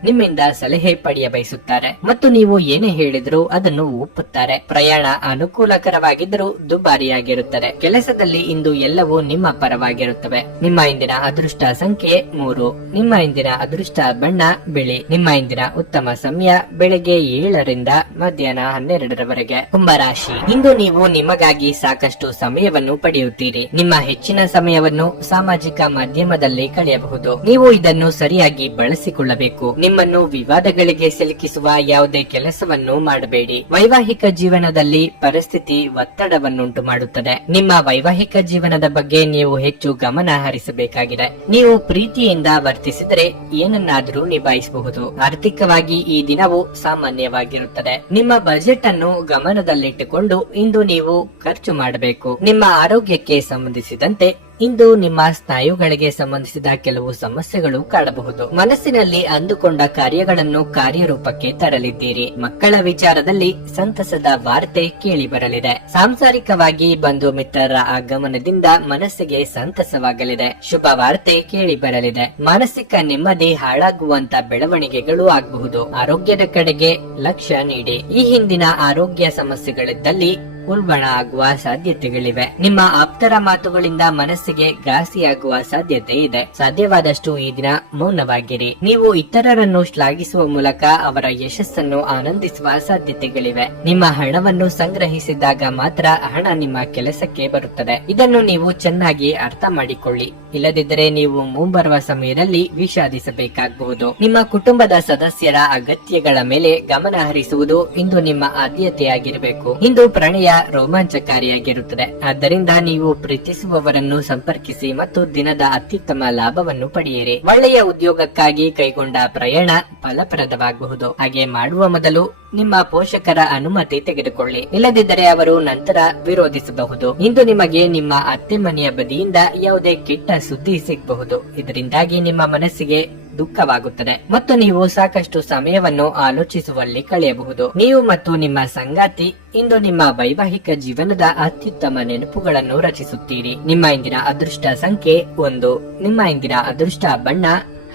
ನಿಮ್ಮಿಂದ ಸಲಹೆ ಪಡೆಯ ಬಯಸುತ್ತಾರೆ ಮತ್ತು ನೀವು ಏನೇ ಹೇಳಿದರೂ ಅದನ್ನು ಒಪ್ಪುತ್ತಾರೆ. ಪ್ರಯಾಣ ಅನುಕೂಲಕರವಾಗಿದ್ದರೂ ದುಬಾರಿಯಾಗಿರುತ್ತದೆ. ಕೆಲಸದಲ್ಲಿ ಇಂದು ಎಲ್ಲವೂ ನಿಮ್ಮ ಪರವಾಗಿರುತ್ತವೆ. ನಿಮ್ಮ ಇಂದಿನ ಅದೃಷ್ಟ ಸಂಖ್ಯೆ 3. ನಿಮ್ಮ ಇಂದಿನ ಅದೃಷ್ಟ ಬಣ್ಣ ಬಿಳಿ. ನಿಮ್ಮ ಇಂದಿನ ಉತ್ತಮ ಸಮಯ ಬೆಳಗ್ಗೆ 7 ರಿಂದ ಮಧ್ಯಾಹ್ನ 12 ರವರೆಗೆ. ಕುಂಭರಾಶಿ, ಇಂದು ನೀವು ನಿಮಗಾಗಿ ಸಾಕಷ್ಟು ಸಮಯವನ್ನು ಪಡೆಯುತ್ತೀರಿ. ನಿಮ್ಮ ಹೆಚ್ಚಿನ ಸಮಯವನ್ನು ಸಾಮಾಜಿಕ ಮಾಧ್ಯಮದಲ್ಲಿ ಕಳೆಯಬಹುದು. ನೀವು ಇದನ್ನು ಸರಿಯಾಗಿ ಬಳಸಿಕೊಳ್ಳಬೇಕು. ನಿಮ್ಮನ್ನು ವಿವಾದಗಳಿಗೆ ಸಿಲುಕಿಸುವ ಯಾವುದೇ ಕೆಲಸವನ್ನು ಮಾಡಬೇಡಿ. ವೈವಾಹಿಕ ಜೀವನದಲ್ಲಿ ಪರಿಸ್ಥಿತಿ ಒತ್ತಡವನ್ನುಂಟು ಮಾಡುತ್ತದೆ. ನಿಮ್ಮ ವೈವಾಹಿಕ ಜೀವನದ ಬಗ್ಗೆ ನೀವು ಹೆಚ್ಚು ಗಮನ ಹರಿಸಬೇಕಾಗಿದೆ. ನೀವು ಪ್ರೀತಿಯಿಂದ ವರ್ತಿಸಿದರೆ ಏನನ್ನಾದರೂ ನಿಭಾಯಿಸಬಹುದು. ಆರ್ಥಿಕವಾಗಿ ಈ ದಿನವು ಸಾಮಾನ್ಯವಾಗಿರುತ್ತದೆ. ನಿಮ್ಮ ಬಜೆಟ್ ಅನ್ನು ಗಮನದಲ್ಲಿಟ್ಟುಕೊಂಡು ಇಂದು ನೀವು ಖರ್ಚು ಮಾಡಬೇಕು. ನಿಮ್ಮ ಆರೋಗ್ಯಕ್ಕೆ ಸಂಬಂಧಿಸಿದಂತೆ ಇಂದು ನಿಮ್ಮ ಸ್ನಾಯುಗಳಿಗೆ ಸಂಬಂಧಿಸಿದ ಕೆಲವು ಸಮಸ್ಯೆಗಳು ಕಾಡಬಹುದು. ಮನಸ್ಸಿನಲ್ಲಿ ಅಂದುಕೊಂಡ ಕಾರ್ಯಗಳನ್ನು ಕಾರ್ಯರೂಪಕ್ಕೆ ತರಲಿದ್ದೀರಿ. ಮಕ್ಕಳ ವಿಚಾರದಲ್ಲಿ ಸಂತಸದ ವಾರ್ತೆ ಕೇಳಿ ಬರಲಿದೆ. ಸಾಂಸಾರಿಕವಾಗಿ ಬಂಧು ಮಿತ್ರರ ಆಗಮನದಿಂದ ಮನಸ್ಸಿಗೆ ಸಂತಸವಾಗಲಿದೆ. ಶುಭ ವಾರ್ತೆ ಕೇಳಿ ಬರಲಿದೆ. ಮಾನಸಿಕ ನೆಮ್ಮದಿ ಹಾಳಾಗುವಂತ ಬೆಳವಣಿಗೆಗಳು ಆಗಬಹುದು. ಆರೋಗ್ಯದ ಕಡೆಗೆ ಲಕ್ಷ್ಯ ನೀಡಿ. ಈ ಹಿಂದಿನ ಆರೋಗ್ಯ ಸಮಸ್ಯೆಗಳಿದ್ದಲ್ಲಿ ಉಲ್ಬಣ ಆಗುವ ಸಾಧ್ಯತೆಗಳಿವೆ. ನಿಮ್ಮ ಆಪ್ತರ ಮಾತುಗಳಿಂದ ಮನಸ್ಸಿಗೆ ಘಾಸಿಯಾಗುವ ಸಾಧ್ಯತೆ ಇದೆ. ಸಾಧ್ಯವಾದಷ್ಟು ಈ ದಿನ ಮೌನವಾಗಿರಿ. ನೀವು ಇತರರನ್ನು ಶ್ಲಾಘಿಸುವ ಮೂಲಕ ಅವರ ಯಶಸ್ಸನ್ನು ಆನಂದಿಸುವ ಸಾಧ್ಯತೆಗಳಿವೆ. ನಿಮ್ಮ ಹಣವನ್ನು ಸಂಗ್ರಹಿಸಿದಾಗ ಮಾತ್ರ ಹಣ ನಿಮ್ಮ ಕೆಲಸಕ್ಕೆ ಬರುತ್ತದೆ. ಇದನ್ನು ನೀವು ಚೆನ್ನಾಗಿ ಅರ್ಥ ಮಾಡಿಕೊಳ್ಳಿ. ಇಲ್ಲದಿದ್ದರೆ ನೀವು ಮುಂಬರುವ ಸಮಯದಲ್ಲಿ ವಿಷಾದಿಸಬೇಕಾಗಬಹುದು. ನಿಮ್ಮ ಕುಟುಂಬದ ಸದಸ್ಯರ ಅಗತ್ಯಗಳ ಮೇಲೆ ಗಮನ ಹರಿಸುವುದು ಇಂದು ನಿಮ್ಮ ಆದ್ಯತೆಯಾಗಿರಬೇಕು. ಇಂದು ಪ್ರಣಯ ರೋಮಾಂಚಕಾರಿಯಾಗಿರುತ್ತದೆ. ಆದ್ದರಿಂದ ನೀವು ಪ್ರೀತಿಸುವವರನ್ನು ಸಂಪರ್ಕಿಸಿ ಮತ್ತು ದಿನದ ಅತ್ಯುತ್ತಮ ಲಾಭವನ್ನು ಪಡೆಯಿರಿ. ಒಳ್ಳೆಯ ಉದ್ಯೋಗಕ್ಕಾಗಿ ಕೈಗೊಂಡ ಪ್ರಯಾಣ ಫಲಪ್ರದವಾಗಬಹುದು. ಹಾಗೆ ಮಾಡುವ ಮೊದಲು ನಿಮ್ಮ ಪೋಷಕರ ಅನುಮತಿ ತೆಗೆದುಕೊಳ್ಳಿ. ಇಲ್ಲದಿದ್ದರೆ ಅವರು ನಂತರ ವಿರೋಧಿಸಬಹುದು. ಇಂದು ನಿಮಗೆ ನಿಮ್ಮ ಅತ್ತೆ ಮನೆಯ ಬದಿಯಿಂದ ಯಾವುದೇ ಕೆಟ್ಟ ಸುದ್ದಿ ಸಿಗಬಹುದು. ಇದರಿಂದಾಗಿ ನಿಮ್ಮ ಮನಸ್ಸಿಗೆ ದುಃಖವಾಗುತ್ತದೆ ಮತ್ತು ನೀವು ಸಾಕಷ್ಟು ಸಮಯವನ್ನು ಆಲೋಚಿಸುವಲ್ಲಿ ಕಳೆಯಬಹುದು. ನೀವು ಮತ್ತು ನಿಮ್ಮ ಸಂಗಾತಿ ಇಂದು ನಿಮ್ಮ ವೈವಾಹಿಕ ಜೀವನದ ಅತ್ಯುತ್ತಮ ನೆನಪುಗಳನ್ನು ರಚಿಸುತ್ತೀರಿ. ನಿಮ್ಮ ಇಂದಿನ ಅದೃಷ್ಟ ಸಂಖ್ಯೆ 1. ನಿಮ್ಮ ಇಂದಿನ ಅದೃಷ್ಟ ಬಣ್ಣ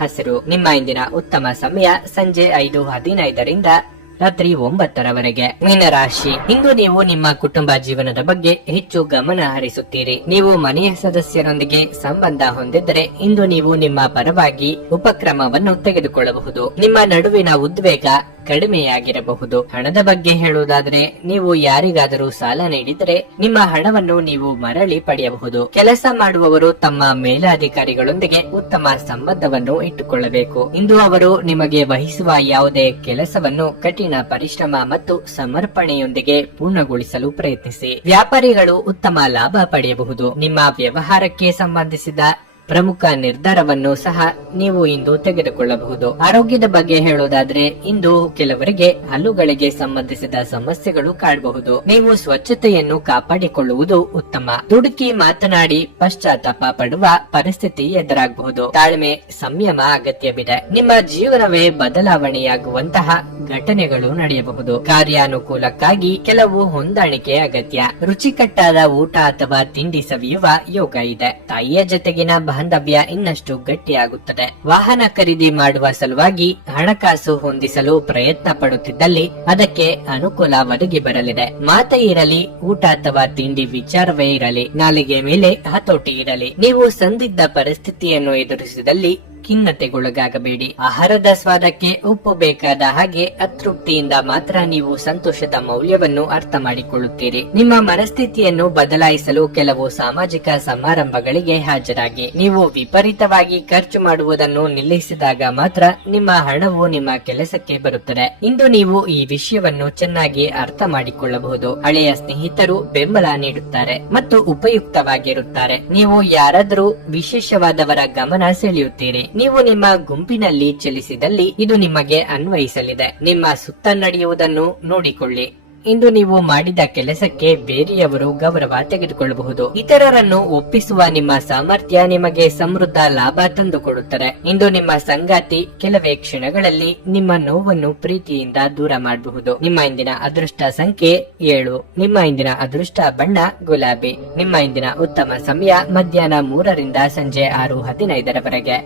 ಹಸಿರು. ನಿಮ್ಮ ಇಂದಿನ ಉತ್ತಮ ಸಮಯ ಸಂಜೆ 5:15 ರಿಂದ ರಾತ್ರಿ 9ರವರೆಗೆ. ಮೀನರಾಶಿ, ಇಂದು ನೀವು ನಿಮ್ಮ ಕುಟುಂಬ ಜೀವನದ ಬಗ್ಗೆ ಹೆಚ್ಚು ಗಮನ ಹರಿಸುತ್ತೀರಿ. ನೀವು ಮನೆಯ ಸದಸ್ಯರೊಂದಿಗೆ ಸಂಬಂಧ ಹೊಂದಿದ್ದರೆ ಇಂದು ನೀವು ನಿಮ್ಮ ಪರವಾಗಿ ಉಪಕ್ರಮವನ್ನು ತೆಗೆದುಕೊಳ್ಳಬಹುದು. ನಿಮ್ಮ ನಡುವಿನ ಉದ್ವೇಗ ಕಡಿಮೆಯಾಗಿರಬಹುದು. ಹಣದ ಬಗ್ಗೆ ಹೇಳುವುದಾದರೆ, ನೀವು ಯಾರಿಗಾದರೂ ಸಾಲ ನೀಡಿದರೆ ನಿಮ್ಮ ಹಣವನ್ನು ನೀವು ಮರಳಿ ಪಡೆಯಬಹುದು. ಕೆಲಸ ಮಾಡುವವರು ತಮ್ಮ ಮೇಲಾಧಿಕಾರಿಗಳೊಂದಿಗೆ ಉತ್ತಮ ಸಂಬಂಧವನ್ನು ಇಟ್ಟುಕೊಳ್ಳಬೇಕು. ಇಂದು ಅವರು ನಿಮಗೆ ವಹಿಸುವ ಯಾವುದೇ ಕೆಲಸವನ್ನು ಕಠಿಣ ಪರಿಶ್ರಮ ಮತ್ತು ಸಮರ್ಪಣೆಯೊಂದಿಗೆ ಪೂರ್ಣಗೊಳಿಸಲು ಪ್ರಯತ್ನಿಸಿ. ವ್ಯಾಪಾರಿಗಳು ಉತ್ತಮ ಲಾಭ ಪಡೆಯಬಹುದು. ನಿಮ್ಮ ವ್ಯವಹಾರಕ್ಕೆ ಸಂಬಂಧಿಸಿದ ಪ್ರಮುಖ ನಿರ್ಧಾರವನ್ನು ಸಹ ನೀವು ಇಂದು ತೆಗೆದುಕೊಳ್ಳಬಹುದು. ಆರೋಗ್ಯದ ಬಗ್ಗೆ ಹೇಳೋದಾದ್ರೆ, ಇಂದು ಕೆಲವರಿಗೆ ಹಲ್ಲುಗಳಿಗೆ ಸಂಬಂಧಿಸಿದ ಸಮಸ್ಯೆಗಳು ಕಾಡಬಹುದು. ನೀವು ಸ್ವಚ್ಛತೆಯನ್ನು ಕಾಪಾಡಿಕೊಳ್ಳುವುದು ಉತ್ತಮ. ದುಡುಕಿ ಮಾತನಾಡಿ ಪಶ್ಚಾತ್ತಾಪ ಪಡುವ ಪರಿಸ್ಥಿತಿ ಎದುರಾಗಬಹುದು. ತಾಳ್ಮೆ, ಸಂಯಮ ಅಗತ್ಯವಿದೆ. ನಿಮ್ಮ ಜೀವನವೇ ಬದಲಾವಣೆಯಾಗುವಂತಹ ಘಟನೆಗಳು ನಡೆಯಬಹುದು. ಕಾರ್ಯಾನುಕೂಲಕ್ಕಾಗಿ ಕೆಲವು ಹೊಂದಾಣಿಕೆ ಅಗತ್ಯ. ರುಚಿಕಟ್ಟಾದ ಊಟ ಅಥವಾ ತಿಂಡಿ ಸವಿಯುವ ಯೋಗ ಇದೆ. ತಾಯಿಯ ಜೊತೆಗಿನ ಬಾಂಧವ್ಯ ಇನ್ನಷ್ಟು ಗಟ್ಟಿಯಾಗುತ್ತದೆ. ವಾಹನ ಖರೀದಿ ಮಾಡುವ ಸಲುವಾಗಿ ಹಣಕಾಸು ಹೊಂದಿಸಲು ಪ್ರಯತ್ನ ಪಡುತ್ತಿದ್ದಲ್ಲಿ ಅದಕ್ಕೆ ಅನುಕೂಲ ಒದಗಿ ಬರಲಿದೆ. ಮಾತೇ ಇರಲಿ, ಊಟ ಅಥವಾ ತಿಂಡಿ ವಿಚಾರವೇ ಇರಲಿ, ನಾಲಿಗೆ ಮೇಲೆ ಹತೋಟಿ ಇರಲಿ. ನೀವು ಸಂದಿಗ್ಧ ಪರಿಸ್ಥಿತಿಯನ್ನು ಎದುರಿಸಿದಲ್ಲಿ ಖಿನ್ನತೆಗೊಳಗಾಗಬೇಡಿ. ಆಹಾರದ ಸ್ವಾದಕ್ಕೆ ಉಪ್ಪು ಬೇಕಾದ ಹಾಗೆ ಅತೃಪ್ತಿಯಿಂದ ಮಾತ್ರ ನೀವು ಸಂತೋಷದ ಮೌಲ್ಯವನ್ನು ಅರ್ಥ ಮಾಡಿಕೊಳ್ಳುತ್ತೀರಿ. ನಿಮ್ಮ ಮನಸ್ಥಿತಿಯನ್ನು ಬದಲಾಯಿಸಲು ಕೆಲವು ಸಾಮಾಜಿಕ ಸಮಾರಂಭಗಳಿಗೆ ಹಾಜರಾಗಿ. ನೀವು ವಿಪರೀತವಾಗಿ ಖರ್ಚು ಮಾಡುವುದನ್ನು ನಿಲ್ಲಿಸಿದಾಗ ಮಾತ್ರ ನಿಮ್ಮ ಹಣವು ನಿಮ್ಮ ಕೆಲಸಕ್ಕೆ ಬರುತ್ತದೆ. ಇಂದು ನೀವು ಈ ವಿಷಯವನ್ನು ಚೆನ್ನಾಗಿ ಅರ್ಥ ಮಾಡಿಕೊಳ್ಳಬಹುದು. ಹಳೆಯ ಸ್ನೇಹಿತರು ಬೆಂಬಲ ನೀಡುತ್ತಾರೆ ಮತ್ತು ಉಪಯುಕ್ತವಾಗಿರುತ್ತಾರೆ. ನೀವು ಯಾರಾದರೂ ವಿಶೇಷವಾದವರ ಗಮನ ಸೆಳೆಯುತ್ತೀರಿ. ನೀವು ನಿಮ್ಮ ಗುಂಪಿನಲ್ಲಿ ಚಲಿಸಿದಲ್ಲಿ ಇದು ನಿಮಗೆ ಅನ್ವಯಿಸಲಿದೆ. ನಿಮ್ಮ ಸುತ್ತ ನಡೆಯುವುದನ್ನು ನೋಡಿಕೊಳ್ಳಿ. ಇಂದು ನೀವು ಮಾಡಿದ ಕೆಲಸಕ್ಕೆ ಬೇರೆಯವರು ಗೌರವ ತೆಗೆದುಕೊಳ್ಳಬಹುದು. ಇತರರನ್ನು ಒಪ್ಪಿಸುವ ನಿಮ್ಮ ಸಾಮರ್ಥ್ಯ ನಿಮಗೆ ಸಮೃದ್ಧ ಲಾಭ ತಂದುಕೊಡುತ್ತದೆ. ಇಂದು ನಿಮ್ಮ ಸಂಗಾತಿ ಕೆಲವೇ ಕ್ಷಣಗಳಲ್ಲಿ ನಿಮ್ಮ ನೋವನ್ನು ಪ್ರೀತಿಯಿಂದ ದೂರ ಮಾಡಬಹುದು. ನಿಮ್ಮ ಇಂದಿನ ಅದೃಷ್ಟ ಸಂಖ್ಯೆ 7. ನಿಮ್ಮ ಇಂದಿನ ಅದೃಷ್ಟ ಬಣ್ಣ ಗುಲಾಬಿ. ನಿಮ್ಮ ಇಂದಿನ ಉತ್ತಮ ಸಮಯ ಮಧ್ಯಾಹ್ನ 3 ರಿಂದ ಸಂಜೆ 6:15 ರವರೆಗೆ.